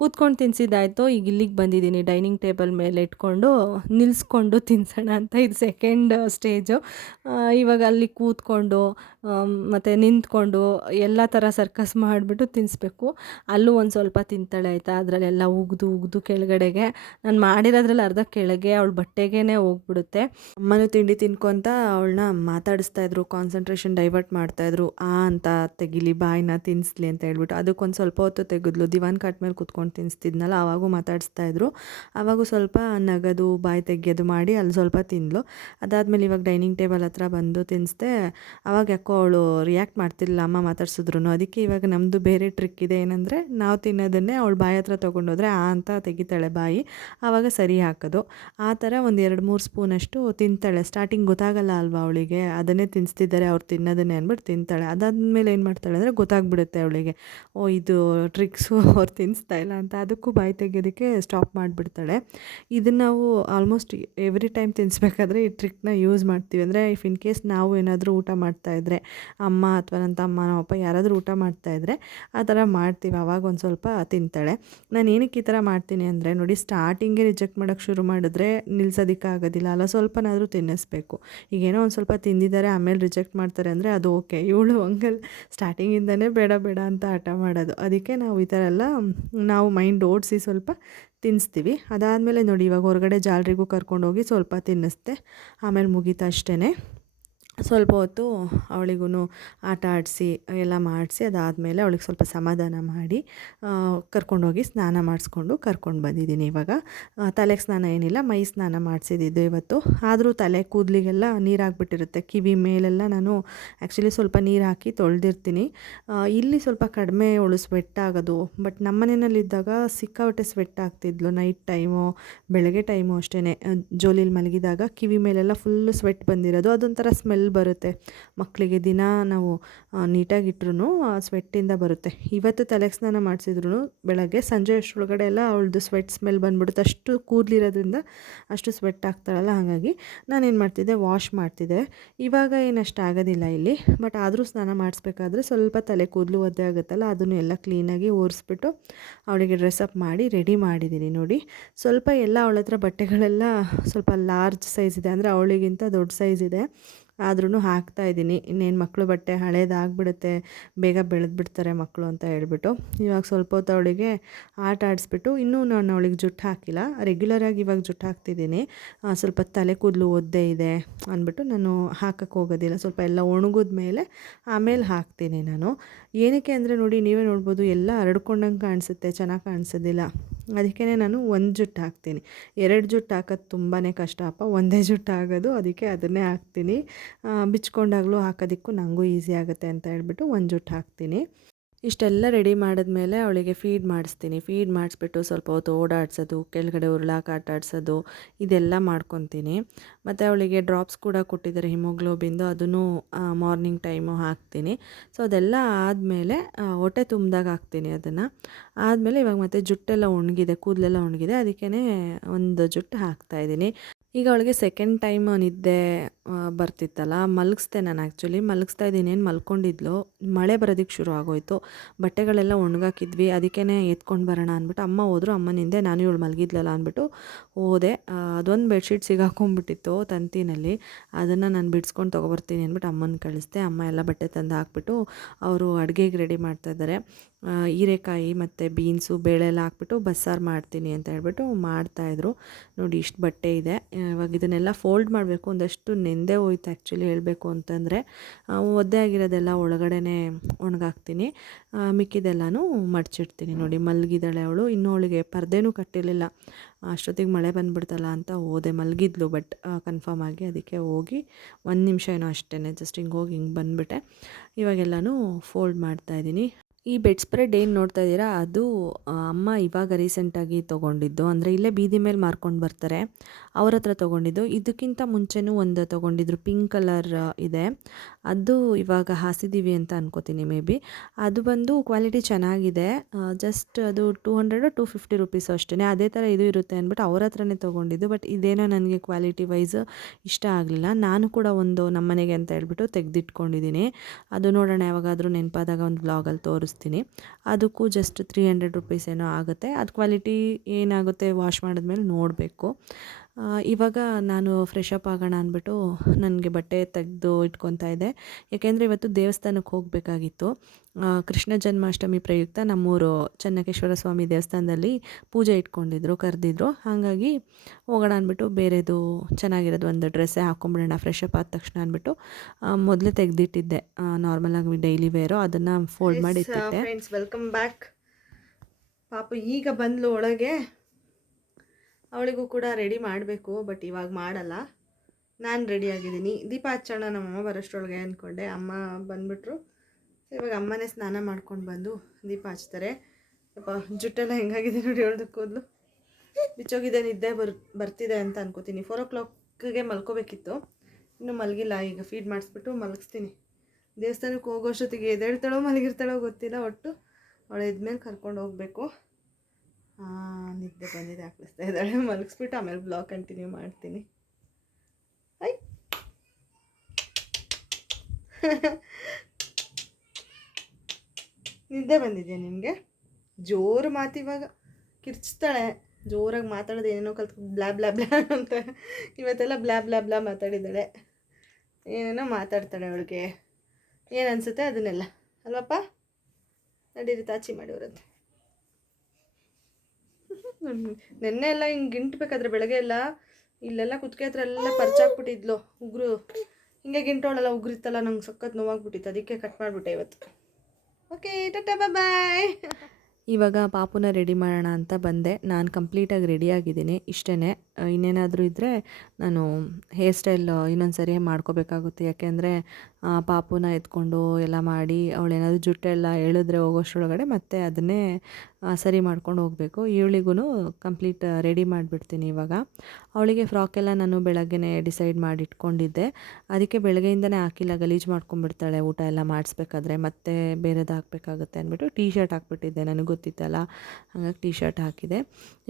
ಕೂತ್ಕೊಂಡು ತಿನ್ನಿಸಿದ್ದಾಯಿತು. ಈಗ ಇಲ್ಲಿಗೆ ಬಂದಿದ್ದೀನಿ, ಡೈನಿಂಗ್ ಟೇಬಲ್ ಮೇಲೆ ಇಟ್ಕೊಂಡು ನಿಲ್ಲಿಸ್ಕೊಂಡು ತಿನ್ನಿಸೋಣ ಅಂತ. ಇದು ಸೆಕೆಂಡ್ ಸ್ಟೇಜು. ಇವಾಗ ಅಲ್ಲಿ ಕೂತ್ಕೊಂಡು ಮತ್ತು ನಿಂತ್ಕೊಂಡು ಎಲ್ಲ ಥರ ಸರ್ಕಸ್ ಮಾಡಿಬಿಟ್ಟು ತಿನ್ನಿಸ್ಬೇಕು. ಅಲ್ಲೂ ಒಂದು ಸ್ವಲ್ಪ ತಿಂತಾಳೆ ಆಯಿತಾ. ಅದರಲ್ಲೆಲ್ಲ ಉಗಿದು ಕೆಳಗಡೆಗೆ, ನಾನು ಮಾಡಿರೋದ್ರಲ್ಲಿ ಅರ್ಧ ಕೆಳಗೆ ಅವಳ ಬಟ್ಟೆಗೇ ಹೋಗ್ಬಿಡುತ್ತೆ. ಅಮ್ಮನೂ ತಿಂಡಿ ತಿನ್ಕೊಂತ ಅವಳನ್ನ ಮಾತಾಡಿಸ್ತಾಯಿದ್ರು, ಕಾನ್ಸಂಟ್ರೇಷನ್ ಡೈವರ್ಟ್ ಮಾಡ್ತಾಯಿದ್ರು. ಅಂತ ತೆಗಿಲಿ ಬಾಯಿನ ತಿನ್ನಿಸ್ಲಿ ಅಂತ ಹೇಳ್ಬಿಟ್ಟು. ಅದಕ್ಕೊಂದು ಸ್ವಲ್ಪ ಹೊತ್ತು ತೆಗೆದ್ಲು. ದಿವಾನ್ ಕಾಟ್ ಮೇಲೆ ಕೂತ್ಕೊಂಡು ತಿನ್ನಿಸ್ತಿದ್ನಲ್ಲ, ಆವಾಗೂ ಮಾತಾಡಿಸ್ತಾಯಿದ್ರು. ಆವಾಗೂ ಸ್ವಲ್ಪ ನಗದು ಬಾಯಿ ತೆಗಿಯೋದು ಮಾಡಿ ಅಲ್ಲಿ ಸ್ವಲ್ಪ ತಿಂದಳು. ಅದಾದಮೇಲೆ ಇವಾಗ ಡೈನಿಂಗ್ ಟೇಬಲ್ ಹತ್ರ ಬಂದು ತಿನ್ನಿಸ್ದೆ. ಆವಾಗ ಯಾಕೋ ಅವಳು ರಿಯಾಕ್ಟ್ ಮಾಡ್ತಿರ್ಲಿಲ್ಲ ಅಮ್ಮ ಮಾತಾಡ್ಸಿದ್ರು. ಅದಕ್ಕೆ ಇವಾಗ ನಮ್ಮದು ಬೇರೆ ಟ್ರಿಕ್ ಇದೆ. ಏನಂದರೆ ನಾವು ತಿನ್ನೋದನ್ನೇ ಅವಳು ಬಾಯಿ ಹತ್ರ ತೊಗೊಂಡೋದ್ರೆ ಅಂತ ತೆಗಿತಾಳೆ ಬಾಯಿ, ಆವಾಗ ಸರಿ ಹಾಕೋದು. ಆ ಥರ ಒಂದು 2-3 ಸ್ಪೂನಷ್ಟು ತಿಂತಾಳೆ. ಸ್ಟಾರ್ಟಿಂಗ್ ಗೊತ್ತಾಗಲ್ಲ ಅಲ್ವಾ ಅವಳಿಗೆ, ಅದನ್ನೇ ತಿನ್ನಿಸ್ತಿದ್ದಾರೆ ಅವ್ರು ತಿನ್ನೋದನ್ನೇ ಅಂದ್ಬಿಟ್ಟು ತಿಂತಾಳೆ. ಅದಾದಮೇಲೆ ಏನು ಮಾಡ್ತಾಳೆ ಅಂದರೆ ಗೊತ್ತಾಗ್ಬಿಡುತ್ತೆ ಅವಳಿಗೆ, ಓ ಇದು ಟ್ರಿಕ್ಸು ಅವ್ರು ತಿನ್ನಿಸ್ತಾ ಇಲ್ಲ ಅಂತ. ಅದಕ್ಕೂ ಬಾಯಿ ತೆಗೆಯೋದಕ್ಕೆ ಸ್ಟಾಪ್ ಮಾಡಿಬಿಡ್ತಾಳೆ. ಇದನ್ನು ನಾವು ಆಲ್ಮೋಸ್ಟ್ ಎವ್ರಿ ಟೈಮ್ ತಿನ್ನಿಸ್ಬೇಕಾದ್ರೆ ಈ ಟ್ರಿಕ್ನ ಯೂಸ್ ಮಾಡ್ತೀವಿ. ಅಂದರೆ ಇಫ್ ಇನ್ ಕೇಸ್ ನಾವು ಏನಾದರೂ ಊಟ ಮಾಡ್ತಾಯಿದ್ರೆ, ಅಮ್ಮ ಅಥವಾ ನನ್ನ ತಮ್ಮ ನಮ್ಮಪ್ಪ ಯಾರಾದರೂ ಊಟ ಮಾಡ್ತಾಯಿದ್ರೆ ಆ ಥರ ಮಾಡ್ತೀವಿ, ಆವಾಗ ಒಂದು ಸ್ವಲ್ಪ ತಿಂತಾಳೆ. ನಾನು ಏನಕ್ಕೆ ಈ ಥರ ಮಾಡ್ತೀನಿ ಅಂದರೆ ನೋಡಿ, ಸ್ಟಾರ್ಟಿಂಗೇ ರಿಜೆಕ್ಟ್ ಮಾಡೋಕ್ಕೆ ಶುರು ಮಾಡಿದ್ರೆ ನಿಲ್ಸೋದಕ್ಕೆ ಆಗೋದಿಲ್ಲ ಅಲ್ಲ, ಸ್ವಲ್ಪನಾದರೂ ತಿನ್ನಿಸ್ಬೇಕು. ಈಗೇನೋ ಒಂದು ಸ್ವಲ್ಪ ತಿಂದಿದ್ದಾರೆ ಆಮೇಲೆ ರಿಜೆಕ್ಟ್ ಮಾಡ್ತಾರೆ ಅಂದರೆ ಅದು ಓಕೆ. ಇವಳು ಹಂಗಲ್ಲ, ಸ್ಟಾರ್ಟಿಂಗ್ ಸ್ಟಾರ್ಟಿಂಗಿಂದನೇ ಬೇಡ ಬೇಡ ಅಂತ ಹಠ ಮಾಡೋದು. ಅದಕ್ಕೆ ನಾವು ಈ ಥರ ಎಲ್ಲ ನಾವು ಮೈಂಡ್ ಓಡಿಸಿ ಸ್ವಲ್ಪ ತಿನ್ನಿಸ್ತೀವಿ. ಅದಾದಮೇಲೆ ನೋಡಿ ಇವಾಗ ಹೊರಗಡೆ ಜಾಲರಿಗೂ ಕರ್ಕೊಂಡೋಗಿ ಸ್ವಲ್ಪ ತಿನ್ನಿಸ್ದೆ. ಆಮೇಲೆ ಮುಗೀತು ಅಷ್ಟೇ. ಸ್ವಲ್ಪ ಹೊತ್ತು ಅವಳಿಗೂ ಆಟ ಆಡಿಸಿ ಎಲ್ಲ ಮಾಡಿಸಿ ಅದಾದಮೇಲೆ ಅವಳಿಗೆ ಸ್ವಲ್ಪ ಸಮಾಧಾನ ಮಾಡಿ ಕರ್ಕೊಂಡೋಗಿ ಸ್ನಾನ ಮಾಡಿಸ್ಕೊಂಡು ಕರ್ಕೊಂಡು ಬಂದಿದ್ದೀನಿ. ಇವಾಗ ತಲೆಗೆ ಸ್ನಾನ ಏನಿಲ್ಲ, ಮೈ ಸ್ನಾನ ಮಾಡಿಸಿದ್ದು ಇವತ್ತು. ಆದರೂ ತಲೆ ಕೂದಲಿಗೆಲ್ಲ ನೀರಾಗಿಬಿಟ್ಟಿರುತ್ತೆ. ಕಿವಿ ಮೇಲೆಲ್ಲ ನಾನು ಆ್ಯಕ್ಚುಲಿ ಸ್ವಲ್ಪ ನೀರು ಹಾಕಿ ತೊಳೆದಿರ್ತೀನಿ. ಇಲ್ಲಿ ಸ್ವಲ್ಪ ಕಡಿಮೆ ಅವಳು ಸ್ವೆಟ್ ಆಗೋದು. ಬಟ್ ನಮ್ಮ ಮನೆಯಲ್ಲಿದ್ದಾಗ ಸಿಕ್ಕಾಪಟ್ಟೆ ಸ್ವೆಟ್ ಆಗ್ತಿದ್ಲು. ನೈಟ್ ಟೈಮು, ಬೆಳಗ್ಗೆ ಟೈಮು ಅಷ್ಟೇ ಜೋಲಿಲಿ ಮಲಗಿದಾಗ ಕಿವಿ ಮೇಲೆಲ್ಲ ಫುಲ್ಲು ಸ್ವೆಟ್ ಬಂದಿರೋದು. ಅದೊಂಥರ ಸ್ಮೆಲ್ ಬರುತ್ತೆ ಮಕ್ಕಳಿಗೆ. ದಿನ ನಾವು ನೀಟಾಗಿಟ್ರೂ ಸ್ವೆಟ್ಟಿಂದ ಬರುತ್ತೆ. ಇವತ್ತು ತಲೆಗೆ ಸ್ನಾನ ಮಾಡಿಸಿದ್ರು ಬೆಳಗ್ಗೆ, ಸಂಜೆ ಅಷ್ಟರೊಳಗಡೆ ಎಲ್ಲ ಅವಳದು ಸ್ವೆಟ್ ಸ್ಮೆಲ್ ಬಂದ್ಬಿಡುತ್ತೆ. ಅಷ್ಟು ಕೂದಲಿರೋದ್ರಿಂದ ಅಷ್ಟು ಸ್ವೆಟ್ ಆಗ್ತಾಳಲ್ಲ, ಹಾಗಾಗಿ ನಾನೇನು ಮಾಡ್ತಿದ್ದೆ, ವಾಶ್ ಮಾಡ್ತಿದ್ದೆ. ಇವಾಗ ಏನಷ್ಟು ಆಗೋದಿಲ್ಲ ಇಲ್ಲಿ, ಬಟ್ ಆದರೂ ಸ್ನಾನ ಮಾಡಿಸ್ಬೇಕಾದ್ರೆ ಸ್ವಲ್ಪ ತಲೆ ಕೂದಲು ಒದ್ದೆ ಆಗುತ್ತಲ್ಲ, ಅದನ್ನು ಎಲ್ಲ ಕ್ಲೀನಾಗಿ ಒರೆಸ್ಬಿಟ್ಟು ಅವಳಿಗೆ ಡ್ರೆಸ್ಅಪ್ ಮಾಡಿ ರೆಡಿ ಮಾಡಿದ್ದೀನಿ. ನೋಡಿ ಸ್ವಲ್ಪ ಎಲ್ಲ ಅವಳ ಹತ್ರ ಬಟ್ಟೆಗಳೆಲ್ಲ ಸ್ವಲ್ಪ ಲಾರ್ಜ್ ಸೈಜ್ ಇದೆ, ಅಂದರೆ ಅವಳಿಗಿಂತ ದೊಡ್ಡ ಸೈಜ್ ಇದೆ. ಆದ್ರೂ ಹಾಕ್ತಾಯಿದ್ದೀನಿ. ಇನ್ನೇನು ಮಕ್ಕಳು ಬಟ್ಟೆ ಹಳೇದಾಗ್ಬಿಡುತ್ತೆ, ಬೇಗ ಬೆಳೆದ್ಬಿಡ್ತಾರೆ ಮಕ್ಕಳು ಅಂತ ಹೇಳ್ಬಿಟ್ಟು ಇವಾಗ ಸ್ವಲ್ಪ ಹೊತ್ತು ಅವಳಿಗೆ ಆಟ ಆಡಿಸ್ಬಿಟ್ಟು, ಇನ್ನೂ ನಾನು ಅವಳಿಗೆ ಜುಟ್ಟು ಹಾಕಿಲ್ಲ. ರೆಗ್ಯುಲರಾಗಿ ಇವಾಗ ಜುಟ್ಟು ಹಾಕ್ತಿದ್ದೀನಿ. ಸ್ವಲ್ಪ ತಲೆ ಕೂದಲು ಒದ್ದೆ ಇದೆ ಅಂದ್ಬಿಟ್ಟು ನಾನು ಹಾಕಕ್ಕೆ ಹೋಗೋದಿಲ್ಲ. ಸ್ವಲ್ಪ ಎಲ್ಲ ಒಣಗಿದ ಮೇಲೆ ಆಮೇಲೆ ಹಾಕ್ತೀನಿ ನಾನು. ಏನಕ್ಕೆ ಅಂದರೆ ನೋಡಿ, ನೀವೇ ನೋಡ್ಬೋದು, ಎಲ್ಲ ಹರಡ್ಕೊಂಡಂಗೆ ಕಾಣಿಸುತ್ತೆ, ಚೆನ್ನಾಗಿ ಕಾಣಿಸೋದಿಲ್ಲ. ಅದಕ್ಕೇ ನಾನು ಒಂದು ಜುಟ್ಟು ಹಾಕ್ತೀನಿ. 2 ಜುಟ್ಟು ಹಾಕೋದು ತುಂಬಾ ಕಷ್ಟಪ್ಪ, ಒಂದೇ ಜುಟ್ಟು ಆಗೋದು. ಅದಕ್ಕೆ ಅದನ್ನೇ ಹಾಕ್ತೀನಿ. ಬಿಚ್ಕೊಂಡಾಗಲೂ ಹಾಕೋದಕ್ಕೂ ನನಗೂ ಈಸಿ ಆಗುತ್ತೆ ಅಂತ ಹೇಳ್ಬಿಟ್ಟು ಒಂದು ಜುಟ್ಟು ಹಾಕ್ತೀನಿ. ಇಷ್ಟೆಲ್ಲ ರೆಡಿ ಮಾಡಿದ್ಮೇಲೆ ಅವಳಿಗೆ ಫೀಡ್ ಮಾಡಿಸ್ತೀನಿ. ಫೀಡ್ ಮಾಡಿಸ್ಬಿಟ್ಟು ಸ್ವಲ್ಪ ಹೊತ್ತು ಓಡಾಡಿಸೋದು, ಕೆಳಗಡೆ ಉರುಳಾಕ ಆಟ ಆಡಿಸೋದು, ಇದೆಲ್ಲ ಮಾಡ್ಕೊತೀನಿ. ಮತ್ತು ಅವಳಿಗೆ ಡ್ರಾಪ್ಸ್ ಕೂಡ ಕೊಟ್ಟಿದ್ದಾರೆ ಹಿಮೋಗ್ಲೋಬಿಂದು, ಅದನ್ನು ಮಾರ್ನಿಂಗ್ ಟೈಮು ಹಾಕ್ತೀನಿ. ಸೊ ಅದೆಲ್ಲ ಆದಮೇಲೆ ಹೊಟ್ಟೆ ತುಂಬಿದಾಗ ಹಾಕ್ತೀನಿ ಅದನ್ನು. ಆದಮೇಲೆ ಇವಾಗ ಮತ್ತೆ ಜುಟ್ಟೆಲ್ಲ ಒಣಗಿದೆ, ಕೂದಲೆಲ್ಲ ಒಣಗಿದೆ, ಅದಕ್ಕೇ ಒಂದು ಜುಟ್ಟು ಹಾಕ್ತಾಯಿದ್ದೀನಿ. ಈಗ ಅವಳಿಗೆ ಸೆಕೆಂಡ್ ಟೈಮ್ ನಿದ್ದೆ ಬರ್ತಿತ್ತಲ್ಲ, ಮಲಗಿಸ್ದೆ ನಾನು. ಆ್ಯಕ್ಚುಲಿ ಮಲಗಿಸ್ತಾ ಇದ್ದೀನಿ, ಮಲ್ಕೊಂಡಿದ್ಲು. ಮಳೆ ಬರೋದಕ್ಕೆ ಶುರು ಆಗೋಯ್ತು, ಬಟ್ಟೆಗಳೆಲ್ಲ ಒಣಗಾಕಿದ್ವಿ. ಅದಕ್ಕೇ ಎತ್ಕೊಂಡು ಬರೋಣ ಅಂದ್ಬಿಟ್ಟು ಅಮ್ಮ ಹೋದ್ರು. ಅಮ್ಮನಿಂದೆ ನಾನು ಇವಳು ಮಲಗಿದ್ಲಲ್ಲ ಅಂದ್ಬಿಟ್ಟು ಹೋದೆ. ಅದೊಂದು ಬೆಡ್ಶೀಟ್ ಸಿಗಾಕೊಂಡ್ಬಿಟ್ಟಿತ್ತು ತಂತಿನಲ್ಲಿ, ಅದನ್ನು ನಾನು ಬಿಡಿಸ್ಕೊಂಡು ತೊಗೊಬರ್ತೀನಿ ಅಂದ್ಬಿಟ್ಟು ಅಮ್ಮನ ಕಳಿಸ್ದೆ. ಅಮ್ಮ ಎಲ್ಲ ಬಟ್ಟೆ ತಂದು ಹಾಕ್ಬಿಟ್ಟು ಅವರು ಅಡುಗೆಗೆ ರೆಡಿ ಮಾಡ್ತಾಯಿದ್ದಾರೆ. ಹೀರೆಕಾಯಿ ಮತ್ತು ಬೀನ್ಸು, ಬೇಳೆ ಎಲ್ಲ ಹಾಕ್ಬಿಟ್ಟು ಬಸ್ಸಾರು ಮಾಡ್ತೀನಿ ಅಂತ ಹೇಳ್ಬಿಟ್ಟು ಮಾಡ್ತಾಯಿದ್ರು. ನೋಡಿ ಇಷ್ಟು ಬಟ್ಟೆ ಇದೆ. ಇವಾಗ ಇದನ್ನೆಲ್ಲ ಫೋಲ್ಡ್ ಮಾಡಬೇಕು. ಒಂದಷ್ಟು ನೆಂದೇ ಹೋಯ್ತು ಆ್ಯಕ್ಚುಲಿ ಹೇಳಬೇಕು ಅಂತಂದರೆ. ಒದ್ದೆ ಆಗಿರೋದೆಲ್ಲ ಒಳಗಡೆನೇ ಒಣಗಾಕ್ತೀನಿ, ಮಿಕ್ಕಿದೆಲ್ಲನೂ ಮಡಚಿಡ್ತೀನಿ. ನೋಡಿ ಮಲಗಿದ್ದಾಳೆ ಅವಳು. ಇನ್ನೂ ಅವಳಿಗೆ ಪರ್ದೆನೂ ಕಟ್ಟಿರಲಿಲ್ಲ. ಅಷ್ಟೊತ್ತಿಗೆ ಮಳೆ ಬಂದುಬಿಡ್ತಲ್ಲ ಅಂತ ಹೋದೆ. ಮಲಗಿದ್ಲು ಬಟ್ ಕನ್ಫರ್ಮ್ ಆಗಿ, ಅದಕ್ಕೆ ಹೋಗಿ 1 ನಿಮಿಷ ಏನೋ ಅಷ್ಟೇ, ಜಸ್ಟ್ ಹಿಂಗೆ ಹೋಗಿ ಹಿಂಗೆ ಬಂದುಬಿಟ್ಟೆ. ಇವಾಗೆಲ್ಲನೂ ಫೋಲ್ಡ್ ಮಾಡ್ತಾಯಿದ್ದೀನಿ. ಈ ಬೆಡ್ ಸ್ಪ್ರೆಡ್ ಏನು ನೋಡ್ತಾ ಇದ್ದೀರಾ, ಅದು ಅಮ್ಮ ಇವಾಗ ರೀಸೆಂಟಾಗಿ ತೊಗೊಂಡಿದ್ದು. ಅಂದರೆ ಇಲ್ಲೇ ಬೀದಿ ಮೇಲೆ ಮಾರ್ಕೊಂಡು ಬರ್ತಾರೆ, ಅವ್ರ ಹತ್ರ ತೊಗೊಂಡಿದ್ದು. ಇದಕ್ಕಿಂತ ಮುಂಚೆನೂ ಒಂದು ತೊಗೊಂಡಿದ್ರು, ಪಿಂಕ್ ಕಲರ್ ಇದೆ. ಅದು ಇವಾಗ ಹಾಸಿದ್ದೀವಿ ಅಂತ ಅನ್ಕೋತೀನಿ ಮೇ ಬಿ. ಅದು ಬಂದು ಕ್ವಾಲಿಟಿ ಚೆನ್ನಾಗಿದೆ. ಜಸ್ಟ್ ಅದು 200-250 ರುಪೀಸು ಅಷ್ಟೇ. ಅದೇ ಥರ ಇದು ಇರುತ್ತೆ ಅಂದ್ಬಿಟ್ಟು ಅವ್ರ ಹತ್ರನೇ ತೊಗೊಂಡಿದ್ದು. ಬಟ್ ಇದೇನೋ ನನಗೆ ಕ್ವಾಲಿಟಿ ವೈಸ್ ಇಷ್ಟ ಆಗಲಿಲ್ಲ. ನಾನು ಕೂಡ ಒಂದು ನಮ್ಮನೆಗೆ ಅಂತ ಹೇಳ್ಬಿಟ್ಟು ತೆಗೆದಿಟ್ಕೊಂಡಿದ್ದೀನಿ. ಅದು ನೋಡೋಣ ಯಾವಾಗಾದರೂ ನೆನಪಾದಾಗ ಒಂದು ವ್ಲಾಗಲ್ಲಿ ತೋರಿಸ್ತೀನಿ. ಅದಕ್ಕೂ ಜಸ್ಟ್ 300 ರುಪೀಸ್ ಏನೋ ಆಗುತ್ತೆ. ಅದು ಕ್ವಾಲಿಟಿ ಏನಾಗುತ್ತೆ ವಾಶ್ ಮಾಡಿದ್ಮೇಲೆ ನೋಡಬೇಕು. ಇವಾಗ ನಾನು ಫ್ರೆಶ್ ಅಪ್ ಆಗೋಣ ಅಂದ್ಬಿಟ್ಟು ನನಗೆ ಬಟ್ಟೆ ತೆಗೆದು ಇಟ್ಕೊತಾ ಇದ್ದೆ. ಯಾಕೆಂದರೆ ಇವತ್ತು ದೇವಸ್ಥಾನಕ್ಕೆ ಹೋಗಬೇಕಾಗಿತ್ತು. ಕೃಷ್ಣ ಜನ್ಮಾಷ್ಟಮಿ ಪ್ರಯುಕ್ತ ನಮ್ಮೂರು ಚೆನ್ನಕೇಶ್ವರ ಸ್ವಾಮಿ ದೇವಸ್ಥಾನದಲ್ಲಿ ಪೂಜೆ ಇಟ್ಕೊಂಡಿದ್ರು, ಕರೆದಿದ್ರು. ಹಾಗಾಗಿ ಹೋಗೋಣ ಅಂದ್ಬಿಟ್ಟು ಬೇರೆದು ಚೆನ್ನಾಗಿರೋದು ಒಂದು ಡ್ರೆಸ್ಸೇ ಹಾಕ್ಕೊಂಬಿಡೋಣ ಫ್ರೆಶ್ ಅಪ್ ಆದ ತಕ್ಷಣ ಅಂದ್ಬಿಟ್ಟು ಮೊದಲೇ ತೆಗೆದಿಟ್ಟಿದ್ದೆ. ನಾರ್ಮಲಾಗಿ ಡೈಲಿ ವೇರು, ಅದನ್ನು ಫೋಲ್ಡ್ ಮಾಡಿ ಇಟ್ಟಿದ್ದೆ. Friends, welcome back. ಪಾಪು ಈಗ ಬಂದ್ಲು ಒಳಗೆ. ಅವಳಿಗೂ ಕೂಡ ರೆಡಿ ಮಾಡಬೇಕು, ಬಟ್ ಇವಾಗ ಮಾಡಲ್ಲ. ನಾನು ರೆಡಿಯಾಗಿದ್ದೀನಿ. ದೀಪ ಹಚ್ಚೋಣ ನಮ್ಮಮ್ಮ ಬರೋಷ್ಟರೊಳಗೆ ಅಂದ್ಕೊಂಡೆ. ಅಮ್ಮ ಬಂದುಬಿಟ್ರು. ಇವಾಗ ಅಮ್ಮನೇ ಸ್ನಾನ ಮಾಡ್ಕೊಂಡು ಬಂದು ದೀಪ ಹಚ್ತಾರೆ. ಅಪ್ಪ ಜುಟ್ಟೆಲ್ಲ ಹೆಂಗಾಗಿದೆ ನೋಡಿ, ಅವಳದು ಕೂದಲು ಬಿಚ್ಚೋಗಿದೆ. ನಿದ್ದೆ ಬರ್ತಿದೆ ಅಂತ ಅನ್ಕೋತೀನಿ. 4 o'clockಗೆ ಮಲ್ಕೋಬೇಕಿತ್ತು, ಇನ್ನೂ ಮಲಗಿಲ್ಲ. ಈಗ ಫೀಡ್ ಮಾಡಿಸ್ಬಿಟ್ಟು ಮಲಗಿಸ್ತೀನಿ. ದೇವಸ್ಥಾನಕ್ಕೆ ಹೋಗೋಷ್ಟೊತ್ತಿಗೆ ಎದ್ದೇಳ್ತಾಳೋ ಮಲಗಿರ್ತಾಳೋ ಗೊತ್ತಿಲ್ಲ. ಒಟ್ಟು ಅವಳು ಎದ್ಮೇಲೆ ಕರ್ಕೊಂಡು ಹೋಗಬೇಕು. ನಿದ್ದೆ ಬಂದಿದೆ, ಹಾಕಿಸ್ತಾ ಇದ್ದಾಳೆ. ಮಲಗಿಸ್ಬಿಟ್ಟು ಆಮೇಲೆ ಬ್ಲಾಗ್ ಕಂಟಿನ್ಯೂ ಮಾಡ್ತೀನಿ. ನಿದ್ದೆ ಬಂದಿದೆಯಾ ನಿನಗೆ? ಜೋರು ಮಾತು. ಇವಾಗ ಕಿರ್ಚ್ತಾಳೆ, ಜೋರಾಗಿ ಮಾತಾಡೋದು. ಏನೇನೋ ಕಲ್ತು ಬ್ಲಾ ಬ್ಲಾ ಬ್ಲಾ ಅಂತ. ಇವತ್ತೆಲ್ಲ ಬ್ಲಾ ಬ್ಲಾ ಬ್ಲಾ ಮಾತಾಡಿದ್ದಾಳೆ. ಏನೇನೋ ಮಾತಾಡ್ತಾಳೆ. ಅವಳಿಗೆ ಏನು ಅನಿಸುತ್ತೆ ಅದನ್ನೆಲ್ಲ ಅಲ್ವಪ್ಪ? ನಡೀರಿ ತಾಚಿ ಮಾಡಿವ್ರಂತೆ. ನೆನ್ನೆ ಎಲ್ಲ ಹಿಂಗೆ ಗಿಂಟ್ಬೇಕಾದ್ರೆ ಬೆಳಗ್ಗೆ ಎಲ್ಲ ಇಲ್ಲೆಲ್ಲ ಕುತ್ತಿಗೆ ಹತ್ರ ಎಲ್ಲ ಪರ್ಚಾಕ್ಬಿಟ್ಟಿದ್ಲು ಉಗುರು. ಹಿಂಗೆ ಗಿಂಟೋಳಲ್ಲ ಉಗುರಿತ್ತಲ್ಲ, ನಂಗೆ ಸಖತ್ ನೋವಾಗ್ಬಿಟ್ಟಿತ್ತು, ಅದಕ್ಕೆ ಕಟ್ ಮಾಡಿಬಿಟ್ಟೆ ಇವತ್ತು. ಓಕೆ, ಟಾಟಾ, ಬಾಯ್. ಇವಾಗ ಪಾಪುನ ರೆಡಿ ಮಾಡೋಣ ಅಂತ ಬಂದೆ. ನಾನು ಕಂಪ್ಲೀಟಾಗಿ ರೆಡಿಯಾಗಿದ್ದೀನಿ, ಇಷ್ಟೇ. ಇನ್ನೇನಾದರೂ ಇದ್ದರೆ ನಾನು ಹೇರ್ ಸ್ಟೈಲ್ ಇನ್ನೊಂದು ಸರಿ ಮಾಡ್ಕೋಬೇಕಾಗುತ್ತೆ. ಯಾಕೆಂದರೆ ಪಾಪುನ ಎತ್ಕೊಂಡು ಎಲ್ಲ ಮಾಡಿ ಅವಳೇನಾದರೂ ಜುಟ್ಟೆಲ್ಲ ಎಳೆದ್ರೆ ಹೋಗೋಷ್ಟರೊಳಗಡೆ ಮತ್ತೆ ಅದನ್ನೇ ಸರಿ ಮಾಡ್ಕೊಂಡು ಹೋಗಬೇಕು. ಇವಳಿಗೂ ಕಂಪ್ಲೀಟ್ ರೆಡಿ ಮಾಡಿಬಿಡ್ತೀನಿ ಇವಾಗ. ಅವಳಿಗೆ ಫ್ರಾಕೆಲ್ಲ ನಾನು ಬೆಳಗ್ಗೆನೇ ಡಿಸೈಡ್ ಮಾಡಿ ಇಟ್ಕೊಂಡಿದ್ದೆ. ಅದಕ್ಕೆ ಬೆಳಗ್ಗೆಯಿಂದನೇ ಹಾಕಿಲ್ಲ, ಗಲೀಜು ಮಾಡ್ಕೊಂಡ್ಬಿಡ್ತಾಳೆ ಊಟ ಎಲ್ಲ ಮಾಡಿಸ್ಬೇಕಾದ್ರೆ, ಮತ್ತೆ ಬೇರೆದು ಹಾಕಬೇಕಾಗುತ್ತೆ ಅಂದ್ಬಿಟ್ಟು ಟೀ ಶರ್ಟ್ ಹಾಕ್ಬಿಟ್ಟಿದ್ದೆ, ನನಗೆ ಗೊತ್ತಿತ್ತಲ್ಲ, ಹಾಗಾಗಿ ಟೀ ಶರ್ಟ್ ಹಾಕಿದೆ.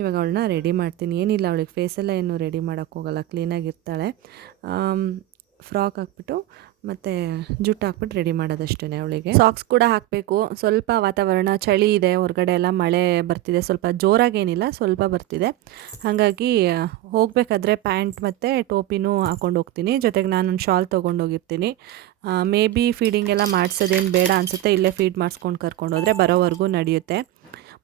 ಇವಾಗ ಅವಳನ್ನ ರೆಡಿ ಮಾಡ್ತೀನಿ. ಏನಿಲ್ಲ, ಅವಳಿಗೆ ಫೇಸೆಲ್ಲ ಏನು ರೆಡಿ ಮಾಡೋಕ್ಕೋಗಲ್ಲ, ಕ್ಲೀನಾಗಿರ್ತಾಳೆ. ಫ್ರಾಕ್ ಹಾಕ್ಬಿಟ್ಟು ಮತ್ತು ಜುಟ್ಟು ಹಾಕ್ಬಿಟ್ಟು ರೆಡಿ ಮಾಡೋದಷ್ಟೇ. ಅವಳಿಗೆ ಸಾಕ್ಸ್ ಕೂಡ ಹಾಕಬೇಕು. ಸ್ವಲ್ಪ ವಾತಾವರಣ ಚಳಿ ಇದೆ, ಹೊರಗಡೆ ಎಲ್ಲ ಮಳೆ ಬರ್ತಿದೆ, ಸ್ವಲ್ಪ ಜೋರಾಗೇನಿಲ್ಲ, ಸ್ವಲ್ಪ ಬರ್ತಿದೆ. ಹಾಗಾಗಿ ಹೋಗಬೇಕಾದ್ರೆ ಪ್ಯಾಂಟ್ ಮತ್ತು ಟೋಪಿನೂ ಹಾಕ್ಕೊಂಡು ಹೋಗ್ತೀನಿ. ಜೊತೆಗೆ ನಾನೊಂದು ಶಾಲ್ ತೊಗೊಂಡೋಗಿರ್ತೀನಿ. ಮೇ ಬಿ ಫೀಡಿಂಗ್ ಎಲ್ಲ ಮಾಡಿಸೋದೇನು ಬೇಡ ಅನಿಸುತ್ತೆ, ಇಲ್ಲೇ ಫೀಡ್ ಮಾಡಿಸ್ಕೊಂಡು ಕರ್ಕೊಂಡೋದ್ರೆ ಬರೋವರೆಗೂ ನಡೆಯುತ್ತೆ.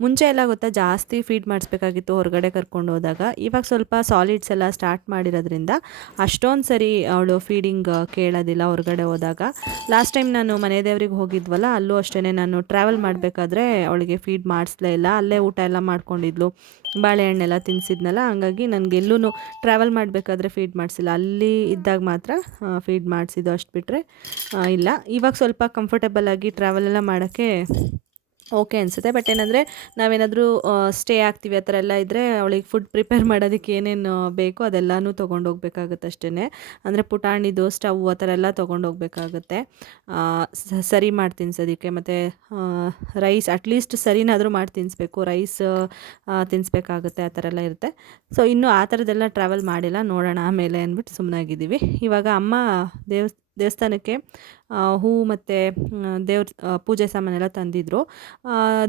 ಮುಂಚೆ ಎಲ್ಲ ಗೊತ್ತಾ ಜಾಸ್ತಿ ಫೀಡ್ ಮಾಡಿಸ್ಬೇಕಾಗಿತ್ತು ಹೊರಗಡೆ ಕರ್ಕೊಂಡು ಹೋದಾಗ. ಇವಾಗ ಸ್ವಲ್ಪ ಸಾಲಿಡ್ಸ್ ಎಲ್ಲ ಸ್ಟಾರ್ಟ್ ಮಾಡಿರೋದ್ರಿಂದ ಅಷ್ಟೊಂದು ಸರಿ ಅವಳು ಫೀಡಿಂಗ್ ಕೇಳೋದಿಲ್ಲ ಹೊರಗಡೆ ಹೋದಾಗ. ಲಾಸ್ಟ್ ಟೈಮ್ ನಾನು ಮನೆ ದೇವ್ರಿಗೆ ಹೋಗಿದ್ವಲ್ಲ, ಅಲ್ಲೂ ಅಷ್ಟೇ, ನಾನು ಟ್ರಾವೆಲ್ ಮಾಡಬೇಕಾದ್ರೆ ಅವಳಿಗೆ ಫೀಡ್ ಮಾಡಿಸ್ಲೇ ಇಲ್ಲ, ಅಲ್ಲೇ ಊಟ ಎಲ್ಲ ಮಾಡ್ಕೊಂಡಿದ್ಲು, ಬಾಳೆಹಣ್ಣೆಲ್ಲ ತಿನ್ನಿಸಿದ್ನಲ್ಲ. ಹಂಗಾಗಿ ನನಗೆಲ್ಲೂ ಟ್ರಾವೆಲ್ ಮಾಡಬೇಕಾದ್ರೆ ಫೀಡ್ ಮಾಡಿಸಿಲ್ಲ, ಅಲ್ಲಿ ಇದ್ದಾಗ ಮಾತ್ರ ಫೀಡ್ ಮಾಡಿಸಿದ್ದು, ಅಷ್ಟು ಬಿಟ್ಟರೆ ಇಲ್ಲ. ಇವಾಗ ಸ್ವಲ್ಪ ಕಂಫರ್ಟೇಬಲಾಗಿ ಟ್ರಾವೆಲೆಲ್ಲ ಮಾಡೋಕ್ಕೆ ಓಕೆ ಅನಿಸುತ್ತೆ. ಬಟ್ ಏನಂದರೆ ನಾವೇನಾದರೂ ಸ್ಟೇ ಆಗ್ತೀವಿ ಆ ಥರ ಎಲ್ಲ ಇದ್ದರೆ ಅವಳಿಗೆ ಫುಡ್ ಪ್ರಿಪೇರ್ ಮಾಡೋದಕ್ಕೆ ಏನೇನು ಬೇಕೋ ಅದೆಲ್ಲನೂ ತೊಗೊಂಡೋಗ್ಬೇಕಾಗುತ್ತೆ ಅಷ್ಟೇ. ಅಂದರೆ ಪುಟಾಣಿದು ಸ್ಟವ್ ಆ ಥರ ಎಲ್ಲ ತೊಗೊಂಡೋಗ್ಬೇಕಾಗುತ್ತೆ ಸರಿ ಮಾಡಿ ತಿನ್ನಿಸೋದಕ್ಕೆ. ಮತ್ತು ರೈಸ್ ಅಟ್ಲೀಸ್ಟ್ ಸರಿನಾದರೂ ಮಾಡಿ ತಿನ್ನಿಸ್ಬೇಕು, ರೈಸ್ ತಿನ್ನಿಸ್ಬೇಕಾಗುತ್ತೆ, ಆ ಥರ ಎಲ್ಲ ಇರುತ್ತೆ. ಸೊ ಇನ್ನೂ ಆ ಥರದ್ದೆಲ್ಲ ಟ್ರಾವೆಲ್ ಮಾಡಿಲ್ಲ, ನೋಡೋಣ ಆಮೇಲೆ ಅಂದ್ಬಿಟ್ಟು ಸುಮ್ಮನಾಗಿದ್ದೀವಿ. ಇವಾಗ ಅಮ್ಮ ದೇವಸ್ಥಾನಕ್ಕೆ ಹೂವು ಮತ್ತು ದೇವ್ರ ಪೂಜೆ ಸಾಮಾನೆಲ್ಲ ತಂದಿದ್ದರು.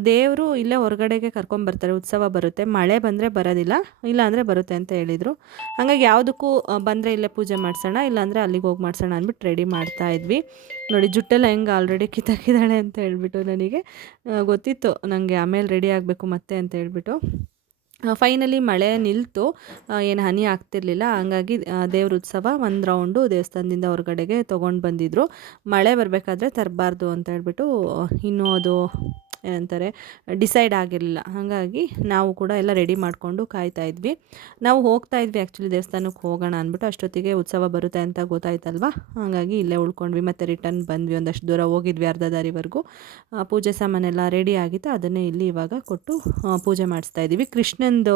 ದೇವರು ಇಲ್ಲೇ ಹೊರಗಡೆಗೆ ಕರ್ಕೊಂಬರ್ತಾರೆ, ಉತ್ಸವ ಬರುತ್ತೆ, ಮಳೆ ಬಂದರೆ ಬರೋದಿಲ್ಲ, ಇಲ್ಲ ಅಂದರೆ ಬರುತ್ತೆ ಅಂತ ಹೇಳಿದರು. ಹಾಗಾಗಿ ಯಾವುದಕ್ಕೂ ಬಂದರೆ ಇಲ್ಲೇ ಪೂಜೆ ಮಾಡಿಸೋಣ, ಇಲ್ಲಾಂದರೆ ಅಲ್ಲಿಗೆ ಹೋಗಿ ಮಾಡಿಸೋಣ ಅಂದ್ಬಿಟ್ಟು ರೆಡಿ ಮಾಡ್ತಾಯಿದ್ವಿ. ನೋಡಿ ಜುಟ್ಟೆಲ್ಲ ಹೆಂಗೆ ಆಲ್ರೆಡಿ ಕಿತ್ತಾಕಿದ್ದಾಳೆ ಅಂತ ಹೇಳ್ಬಿಟ್ಟು ನನಗೆ ಗೊತ್ತಿತ್ತು, ನನಗೆ ಆಮೇಲೆ ರೆಡಿ ಆಗಬೇಕು ಮತ್ತೆ ಅಂತ ಹೇಳ್ಬಿಟ್ಟು. ಫೈನಲಿ ಮಳೆ ನಿಲ್ತು, ಏನು ಹನಿ ಆಗ್ತಿರ್ಲಿಲ್ಲ. ಹಂಗಾಗಿ ದೇವ್ರ ಉತ್ಸವ ಒಂದು ರೌಂಡು ದೇವಸ್ಥಾನದಿಂದ ಹೊರಗಡೆಗೆ ತೊಗೊಂಡು ಬಂದಿದ್ದರು. ಮಳೆ ಬರಬೇಕಾದ್ರೆ ತರಬಾರ್ದು ಅಂತ ಹೇಳ್ಬಿಟ್ಟು ಇನ್ನೂ ಅದು ಏನಂತಾರೆ ಡಿಸೈಡ್ ಆಗಿರಲಿಲ್ಲ. ಹಾಗಾಗಿ ನಾವು ಕೂಡ ಎಲ್ಲ ರೆಡಿ ಮಾಡಿಕೊಂಡು ಕಾಯ್ತಾಯಿದ್ವಿ. ನಾವು ಹೋಗ್ತಾಯಿದ್ವಿ ಆ್ಯಕ್ಚುಲಿ ದೇವಸ್ಥಾನಕ್ಕೆ ಹೋಗೋಣ ಅಂದ್ಬಿಟ್ಟು, ಅಷ್ಟೊತ್ತಿಗೆ ಉತ್ಸವ ಬರುತ್ತೆ ಅಂತ ಗೊತ್ತಾಯ್ತಲ್ವ, ಹಾಗಾಗಿ ಇಲ್ಲೇ ಉಳ್ಕೊಂಡ್ವಿ. ಮತ್ತು ರಿಟರ್ನ್ ಬಂದ್ವಿ, ಒಂದಷ್ಟು ದೂರ ಹೋಗಿದ್ವಿ, ಅರ್ಧ ದಾರಿವರೆಗೂ. ಪೂಜೆ ಸಾಮಾನೆಲ್ಲ ರೆಡಿ ಆಗಿತ್ತು, ಅದನ್ನೇ ಇಲ್ಲಿ ಇವಾಗ ಕೊಟ್ಟು ಪೂಜೆ ಮಾಡಿಸ್ತಾಯಿದ್ದೀವಿ. ಕೃಷ್ಣಂದು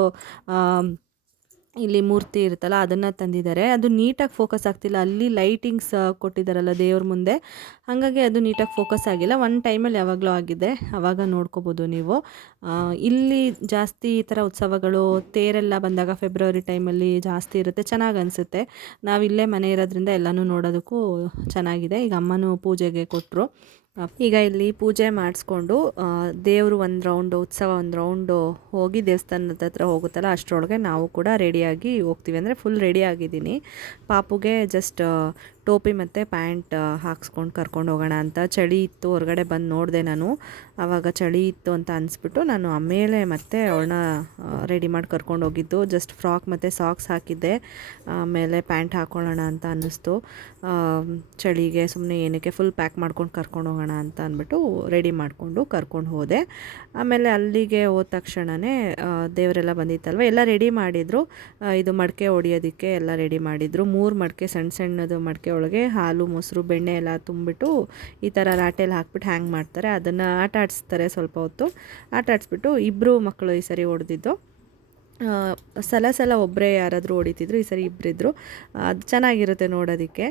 ಇಲ್ಲಿ ಮೂರ್ತಿ ಇರುತ್ತಲ್ಲ ಅದನ್ನು ತಂದಿದ್ದಾರೆ. ಅದು ನೀಟಾಗಿ ಫೋಕಸ್ ಆಗ್ತಿಲ್ಲ, ಅಲ್ಲಿ ಲೈಟಿಂಗ್ಸ್ ಕೊಟ್ಟಿದ್ದಾರಲ್ಲ ದೇವ್ರ ಮುಂದೆ, ಹಾಗಾಗಿ ಅದು ನೀಟಾಗಿ ಫೋಕಸ್ ಆಗಿಲ್ಲ. ಒಂದು ಟೈಮಲ್ಲಿ ಯಾವಾಗಲೂ ಆಗಿದೆ, ಆವಾಗ ನೋಡ್ಕೋಬೋದು ನೀವು. ಇಲ್ಲಿ ಜಾಸ್ತಿ ಈ ಥರ ಉತ್ಸವಗಳು ತೇರೆಲ್ಲ ಬಂದಾಗ ಫೆಬ್ರವರಿ ಟೈಮಲ್ಲಿ ಜಾಸ್ತಿ ಇರುತ್ತೆ, ಚೆನ್ನಾಗಿ ಅನಿಸುತ್ತೆ. ನಾವಿಲ್ಲೇ ಮನೆ ಇರೋದ್ರಿಂದ ಎಲ್ಲನೂ ನೋಡೋದಕ್ಕೂ ಚೆನ್ನಾಗಿದೆ. ಈಗ ಅಮ್ಮನೂ ಪೂಜೆಗೆ ಕೊಟ್ಟರು. ಈಗ ಇಲ್ಲಿ ಪೂಜೆ ಮಾಡಿಸ್ಕೊಂಡು ದೇವರು ಒಂದು ರೌಂಡು, ಉತ್ಸವ ಒಂದು ರೌಂಡು ಹೋಗಿ ದೇವಸ್ಥಾನದ ಹತ್ರ ಹೋಗುತ್ತಲ್ಲ, ಅಷ್ಟರೊಳಗೆ ನಾವು ಕೂಡ ರೆಡಿಯಾಗಿ ಹೋಗ್ತೀವಿ. ಅಂದರೆ ಫುಲ್ ರೆಡಿ ಆಗಿದ್ದೀನಿ. ಪಾಪುಗೆ ಜಸ್ಟ್ ಟೋಪಿ ಮತ್ತು ಪ್ಯಾಂಟ್ ಹಾಕ್ಸ್ಕೊಂಡು ಕರ್ಕೊಂಡು ಹೋಗೋಣ ಅಂತ. ಚಳಿ ಇತ್ತು, ಹೊರಗಡೆ ಬಂದು ನೋಡಿದೆ ನಾನು, ಆವಾಗ ಚಳಿ ಇತ್ತು ಅಂತ ಅನಿಸ್ಬಿಟ್ಟು ನಾನು ಆಮೇಲೆ ಮತ್ತೆ ಅವಳನ್ನ ರೆಡಿ ಮಾಡಿ ಕರ್ಕೊಂಡು ಹೋಗಿದ್ದು. ಜಸ್ಟ್ ಫ್ರಾಕ್ ಮತ್ತು ಸಾಕ್ಸ್ ಹಾಕಿದ್ದೆ, ಆಮೇಲೆ ಪ್ಯಾಂಟ್ ಹಾಕ್ಕೊಳ್ಳೋಣ ಅಂತ ಅನ್ನಿಸ್ತು. ಚಳಿಗೆ ಸುಮ್ಮನೆ ಏನಕ್ಕೆ ಫುಲ್ ಪ್ಯಾಕ್ ಮಾಡ್ಕೊಂಡು ಕರ್ಕೊಂಡು ಹೋಗೋಣ ಅಂತ ಅಂದ್ಬಿಟ್ಟು ರೆಡಿ ಮಾಡಿಕೊಂಡು ಕರ್ಕೊಂಡು ಹೋದೆ. ಆಮೇಲೆ ಅಲ್ಲಿಗೆ ಹೋದ ತಕ್ಷಣವೇ ದೇವರೆಲ್ಲ ಬಂದಿತ್ತಲ್ವ, ಎಲ್ಲ ರೆಡಿ ಮಾಡಿದರು. ಇದು ಮಡಕೆ ಹೊಡಿಯೋದಕ್ಕೆ ಎಲ್ಲ ರೆಡಿ ಮಾಡಿದರು. 3 ಮಡಕೆ, ಸಣ್ಣ ಸಣ್ಣದು ಮಡಕೆ ಒಳಗೆ ಹಾಲು, ಮೊಸರು, ಬೆಣ್ಣೆ ಎಲ್ಲ ತುಂಬಿಟ್ಟು ಈ ಥರ ರಾಟೆಯಲ್ಲಿ ಹಾಕ್ಬಿಟ್ಟು ಹ್ಯಾಂಗ್ ಮಾಡ್ತಾರೆ. ಅದನ್ನು ಆಟ ಆಡಿಸ್ತಾರೆ ಸ್ವಲ್ಪ ಹೊತ್ತು. ಆಟ ಆಡಿಸ್ಬಿಟ್ಟು ಇಬ್ಬರು ಮಕ್ಕಳು ಈ ಸರಿ ಹೊಡೆದಿದ್ದು. ಸಲ ಒಬ್ಬರೇ ಯಾರಾದರೂ ಹೊಡಿತಿದ್ರು, ಈ ಸರಿ ಇಬ್ಬರಿದ್ರು. ಅದು ಚೆನ್ನಾಗಿರುತ್ತೆ ನೋಡೋದಕ್ಕೆ.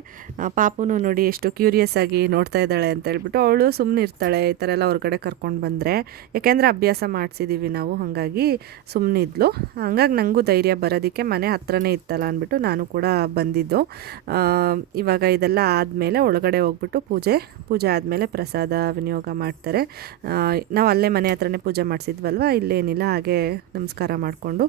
ಪಾಪುನು ನೋಡಿ ಎಷ್ಟು ಕ್ಯೂರಿಯಸ್ ಆಗಿ ನೋಡ್ತಾ ಇದ್ದಾಳೆ ಅಂತ ಹೇಳ್ಬಿಟ್ಟು. ಅವಳು ಸುಮ್ಮನೆ ಇರ್ತಾಳೆ ಈ ಥರ ಎಲ್ಲ ಹೊರಗಡೆ ಕರ್ಕೊಂಡು ಬಂದರೆ, ಯಾಕೆಂದರೆ ಅಭ್ಯಾಸ ಮಾಡಿಸಿದ್ದೀವಿ ನಾವು, ಹಾಗಾಗಿ ಸುಮ್ಮನೆ ಇದ್ಲು. ಹಂಗಾಗಿ ನನಗೂ ಧೈರ್ಯ ಬರೋದಕ್ಕೆ, ಮನೆ ಹತ್ರನೇ ಇತ್ತಲ್ಲ ಅಂದ್ಬಿಟ್ಟು ನಾನು ಕೂಡ ಬಂದಿದ್ದು. ಇವಾಗ ಇದೆಲ್ಲ ಆದಮೇಲೆ ಒಳಗಡೆ ಹೋಗ್ಬಿಟ್ಟು ಪೂಜೆ ಆದಮೇಲೆ ಪ್ರಸಾದ ವಿನಿಯೋಗ ಮಾಡ್ತಾರೆ. ನಾವು ಅಲ್ಲೇ ಮನೆ ಹತ್ರನೇ ಪೂಜೆ ಮಾಡಿಸಿದ್ವಲ್ವ, ಇಲ್ಲೇನಿಲ್ಲ, ಹಾಗೆ ನಮಸ್ಕಾರ ಮಾಡಿಕೊಂಡು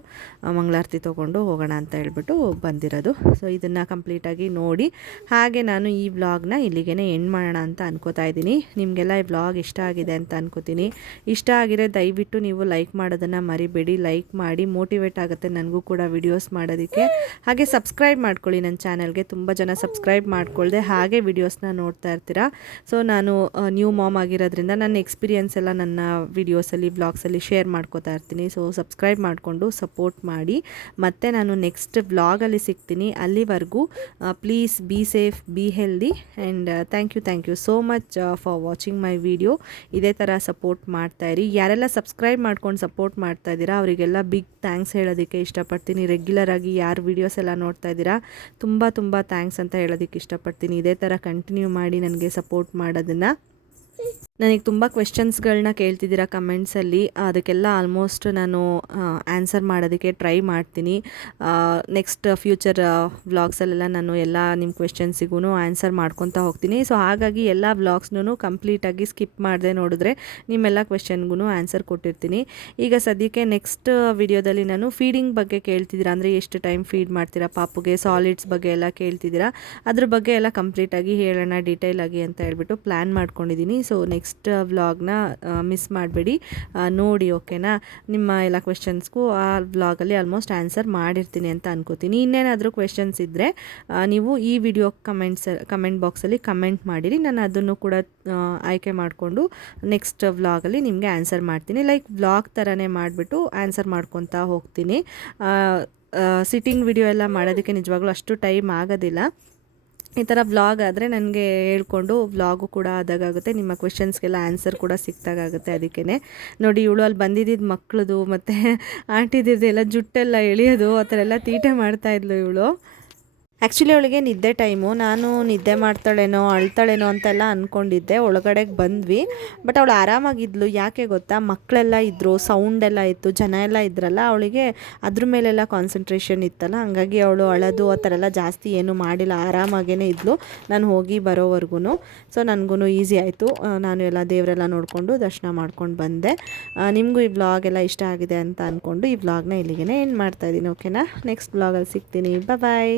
ಮಂಗಳಾರತಿ ತೊಗೊಂಡು ಹೋಗೋಣ ಅಂತ ಹೇಳ್ಬಿಟ್ಟು ಬಂದಿರೋದು. ಸೊ ಇದನ್ನು ಕಂಪ್ಲೀಟಾಗಿ ನೋಡಿ ಹಾಗೆ ನಾನು ಈ ವ್ಲಾಗ್ನ ಇಲ್ಲಿಗೆ ಎಂಡ್ ಮಾಡೋಣ ಅಂತ ಅನ್ಕೋತಾ ಇದ್ದೀನಿ. ನಿಮಗೆಲ್ಲ ಈ ವ್ಲಾಗ್ ಇಷ್ಟ ಆಗಿದೆ ಅಂತ ಅನ್ಕೋತೀನಿ. ಇಷ್ಟ ಆಗಿರೋ ದಯವಿಟ್ಟು ನೀವು ಲೈಕ್ ಮಾಡೋದನ್ನು ಮರಿಬೇಡಿ. ಲೈಕ್ ಮಾಡಿ ಮೋಟಿವೇಟ್ ಆಗುತ್ತೆ ನನಗೂ ಕೂಡ ವಿಡಿಯೋಸ್ ಮಾಡೋದಕ್ಕೆ. ಹಾಗೆ ಸಬ್ಸ್ಕ್ರೈಬ್ ಮಾಡ್ಕೊಳ್ಳಿ ನನ್ನ ಚಾನಲ್ಗೆ. ತುಂಬ ಜನ ಸಬ್ಸ್ಕ್ರೈಬ್ ಮಾಡ್ಕೊಳ್ದೆ ಹಾಗೆ ವಿಡಿಯೋಸ್ನ ನೋಡ್ತಾ ಇರ್ತೀರಾ. ಸೊ ನಾನು ನ್ಯೂ ಮಾಮ್ ಆಗಿರೋದ್ರಿಂದ ನನ್ನ ಎಕ್ಸ್ಪೀರಿಯನ್ಸ್ ಎಲ್ಲ ನನ್ನ ವಿಡಿಯೋಸಲ್ಲಿ ವ್ಲಾಗ್ಸಲ್ಲಿ ಶೇರ್ ಮಾಡ್ಕೋತಾ ಇರ್ತೀನಿ. ಸೊ ಸಬ್ಸ್ಕ್ರೈಬ್ ಮಾಡಿಕೊಂಡು ಸಪೋರ್ಟ್ ಮಾಡಿ. ಮತ್ತು ನಾನು ನೆಕ್ಸ್ಟ್ ವ್ಲಾಗಲ್ಲಿ ಸಿಗ್ತೀನಿ. ಅಲ್ಲಿವರೆಗೂ please be safe, be healthy and thank you so much for watching my video. ಇದೇ ಥರ ಸಪೋರ್ಟ್ ಮಾಡ್ತಾಯಿರಿ. ಯಾರೆಲ್ಲ ಸಬ್ಸ್ಕ್ರೈಬ್ ಮಾಡ್ಕೊಂಡು ಸಪೋರ್ಟ್ ಮಾಡ್ತಾ ಇದ್ದೀರಾ ಅವರಿಗೆಲ್ಲ ಬಿಗ್ ಥ್ಯಾಂಕ್ಸ್ ಹೇಳೋದಕ್ಕೆ ಇಷ್ಟಪಡ್ತೀನಿ. ರೆಗ್ಯುಲರಾಗಿ ಯಾರು ವೀಡಿಯೋಸ್ ಎಲ್ಲ ನೋಡ್ತಾ ಇದ್ದೀರಾ ತುಂಬ ಥ್ಯಾಂಕ್ಸ್ ಅಂತ ಹೇಳೋದಕ್ಕೆ ಇಷ್ಟಪಡ್ತೀನಿ. ಇದೇ ಥರ ಕಂಟಿನ್ಯೂ ಮಾಡಿ ನನಗೆ ಸಪೋರ್ಟ್ ಮಾಡೋದನ್ನು. ನನಗೆ ತುಂಬ ಕ್ವೆಶ್ಚನ್ಸ್ಗಳನ್ನ ಕೇಳ್ತಿದ್ದೀರಾ ಕಮೆಂಟ್ಸಲ್ಲಿ. ಅದಕ್ಕೆಲ್ಲ ಆಲ್ಮೋಸ್ಟ್ ನಾನು ಆನ್ಸರ್ ಮಾಡೋದಕ್ಕೆ ಟ್ರೈ ಮಾಡ್ತೀನಿ. ನೆಕ್ಸ್ಟ್ ಫ್ಯೂಚರ್ ವ್ಲಾಗ್ಸಲ್ಲೆಲ್ಲ ನಾನು ಎಲ್ಲ ನಿಮ್ಮ ಕ್ವೆಶ್ಚನ್ಸಿಗೂ ಆನ್ಸರ್ ಮಾಡ್ಕೊತಾ ಹೋಗ್ತೀನಿ. ಸೊ ಹಾಗಾಗಿ ಎಲ್ಲ ವ್ಲಾಗ್ಸ್ನೂ ಕಂಪ್ಲೀಟಾಗಿ ಸ್ಕಿಪ್ ಮಾಡದೆ ನೋಡಿದ್ರೆ ನಿಮ್ಮೆಲ್ಲ ಕ್ವೆಶ್ಚನ್ಗೂ ಆನ್ಸರ್ ಕೊಟ್ಟಿರ್ತೀನಿ. ಈಗ ಸದ್ಯಕ್ಕೆ ನೆಕ್ಸ್ಟ್ ವಿಡಿಯೋದಲ್ಲಿ ನಾನು ಫೀಡಿಂಗ್ ಬಗ್ಗೆ ಕೇಳ್ತಿದ್ದೀರಾ, ಅಂದರೆ ಎಷ್ಟು ಟೈಮ್ ಫೀಡ್ ಮಾಡ್ತೀರಾ ಪಾಪುಗೆ, ಸಾಲಿಡ್ಸ್ ಬಗ್ಗೆ ಎಲ್ಲ ಕೇಳ್ತಿದ್ದೀರಾ. ಅದ್ರ ಬಗ್ಗೆ ಎಲ್ಲ ಕಂಪ್ಲೀಟಾಗಿ ಹೇಳೋಣ ಡೀಟೇಲಾಗಿ ಅಂತ ಹೇಳ್ಬಿಟ್ಟು ಪ್ಲ್ಯಾನ್ ಮಾಡ್ಕೊಂಡಿದ್ದೀನಿ. ಸೊ ನೆಕ್ಸ್ಟ್ ವ್ಲಾಗ್ನ ಮಿಸ್ ಮಾಡಬೇಡಿ, ನೋಡಿ ಓಕೆನಾ. ನಿಮ್ಮ ಎಲ್ಲ ಕ್ವೆಶ್ಚನ್ಸ್ಗೂ ಆ ವ್ಲಾಗಲ್ಲಿ ಆಲ್ಮೋಸ್ಟ್ ಆನ್ಸರ್ ಮಾಡಿರ್ತೀನಿ ಅಂತ ಅನ್ಕೋತೀನಿ. ಇನ್ನೇನಾದರೂ ಕ್ವೆಶ್ಚನ್ಸ್ ಇದ್ದರೆ ನೀವು ಈ ವಿಡಿಯೋ ಕಮೆಂಟ್ ಬಾಕ್ಸಲ್ಲಿ ಕಮೆಂಟ್ ಮಾಡಿರಿ. ನಾನು ಅದನ್ನು ಕೂಡ ಆಯ್ಕೆ ಮಾಡಿಕೊಂಡು ನೆಕ್ಸ್ಟ್ ವ್ಲಾಗಲ್ಲಿ ನಿಮಗೆ ಆನ್ಸರ್ ಮಾಡ್ತೀನಿ. ಲೈಕ್ ವ್ಲಾಗ್ ಥರನೇ ಮಾಡಿಬಿಟ್ಟು ಆನ್ಸರ್ ಮಾಡ್ಕೊತಾ ಹೋಗ್ತೀನಿ. ಸಿಟ್ಟಿಂಗ್ ವಿಡಿಯೋ ಎಲ್ಲ ಮಾಡೋದಕ್ಕೆ ನಿಜವಾಗ್ಲೂ ಅಷ್ಟು ಟೈಮ್ ಆಗೋದಿಲ್ಲ. ಈ ಥರ ವ್ಲಾಗ್ ಆದರೆ ನನಗೆ ಹೇಳ್ಕೊಂಡು ವ್ಲಾಗು ಕೂಡ ಆದಾಗುತ್ತೆ, ನಿಮ್ಮ ಕ್ವೆಶ್ಚನ್ಸ್ಗೆಲ್ಲ ಆನ್ಸರ್ ಕೂಡ ಸಿಕ್ತಾಗುತ್ತೆ. ಅದಕ್ಕೇ ನೋಡಿ ಇವಳು ಅಲ್ಲಿ ಬಂದಿದ್ದ ಮಕ್ಕಳದು ಮತ್ತು ಆಂಟಿದಿದ್ದು ಎಲ್ಲ ಜುಟ್ಟೆಲ್ಲ ಎಳೆಯೋದು ಆ ಥರ ಎಲ್ಲ ತೀಟೆ ಮಾಡ್ತಾಯಿದ್ಲು ಇವಳು. ಆ್ಯಕ್ಚುಲಿ ಅವಳಿಗೆ ನಿದ್ದೆ ಟೈಮು. ನಾನು ನಿದ್ದೆ ಮಾಡ್ತಾಳೇನೋ ಅಳ್ತಾಳೇನೋ ಅಂತೆಲ್ಲ ಅಂದ್ಕೊಂಡಿದ್ದೆ. ಒಳಗಡೆಗೆ ಬಂದ್ವಿ, ಬಟ್ ಅವಳು ಆರಾಮಾಗಿದ್ಲು. ಯಾಕೆ ಗೊತ್ತಾ, ಮಕ್ಕಳೆಲ್ಲ ಇದ್ದರು, ಸೌಂಡೆಲ್ಲ ಇತ್ತು, ಜನ ಎಲ್ಲ ಇದ್ರಲ್ಲ, ಅವಳಿಗೆ ಅದ್ರ ಮೇಲೆಲ್ಲ ಕಾನ್ಸಂಟ್ರೇಷನ್ ಇತ್ತಲ್ಲ, ಹಂಗಾಗಿ ಅವಳು ಅಳೋದು ಆ ಥರ ಎಲ್ಲ ಜಾಸ್ತಿ ಏನೂ ಮಾಡಿಲ್ಲ, ಆರಾಮಾಗೇ ಇದ್ಲು ನಾನು ಹೋಗಿ ಬರೋವರೆಗೂ. ಸೊ ನನಗೂ ಈಸಿ ಆಯಿತು. ನಾನು ಎಲ್ಲ ದೇವರೆಲ್ಲ ನೋಡಿಕೊಂಡು ದರ್ಶನ ಮಾಡ್ಕೊಂಡು ಬಂದೆ. ನಿಮಗೂ ಈ ವ್ಲಾಗ್ ಎಲ್ಲ ಇಷ್ಟ ಆಗಿದೆ ಅಂತ ಅಂದ್ಕೊಂಡು ಈ ವ್ಲಾಗ್ನ ಇಲ್ಲಿಗೆ ಎಂಡ್ ಮಾಡ್ತಾಯಿದ್ದೀನಿ. ಓಕೆನಾ, ನೆಕ್ಸ್ಟ್ ವ್ಲಾಗಲ್ಲಿ ಸಿಗ್ತೀನಿ. ಬಾಯ್.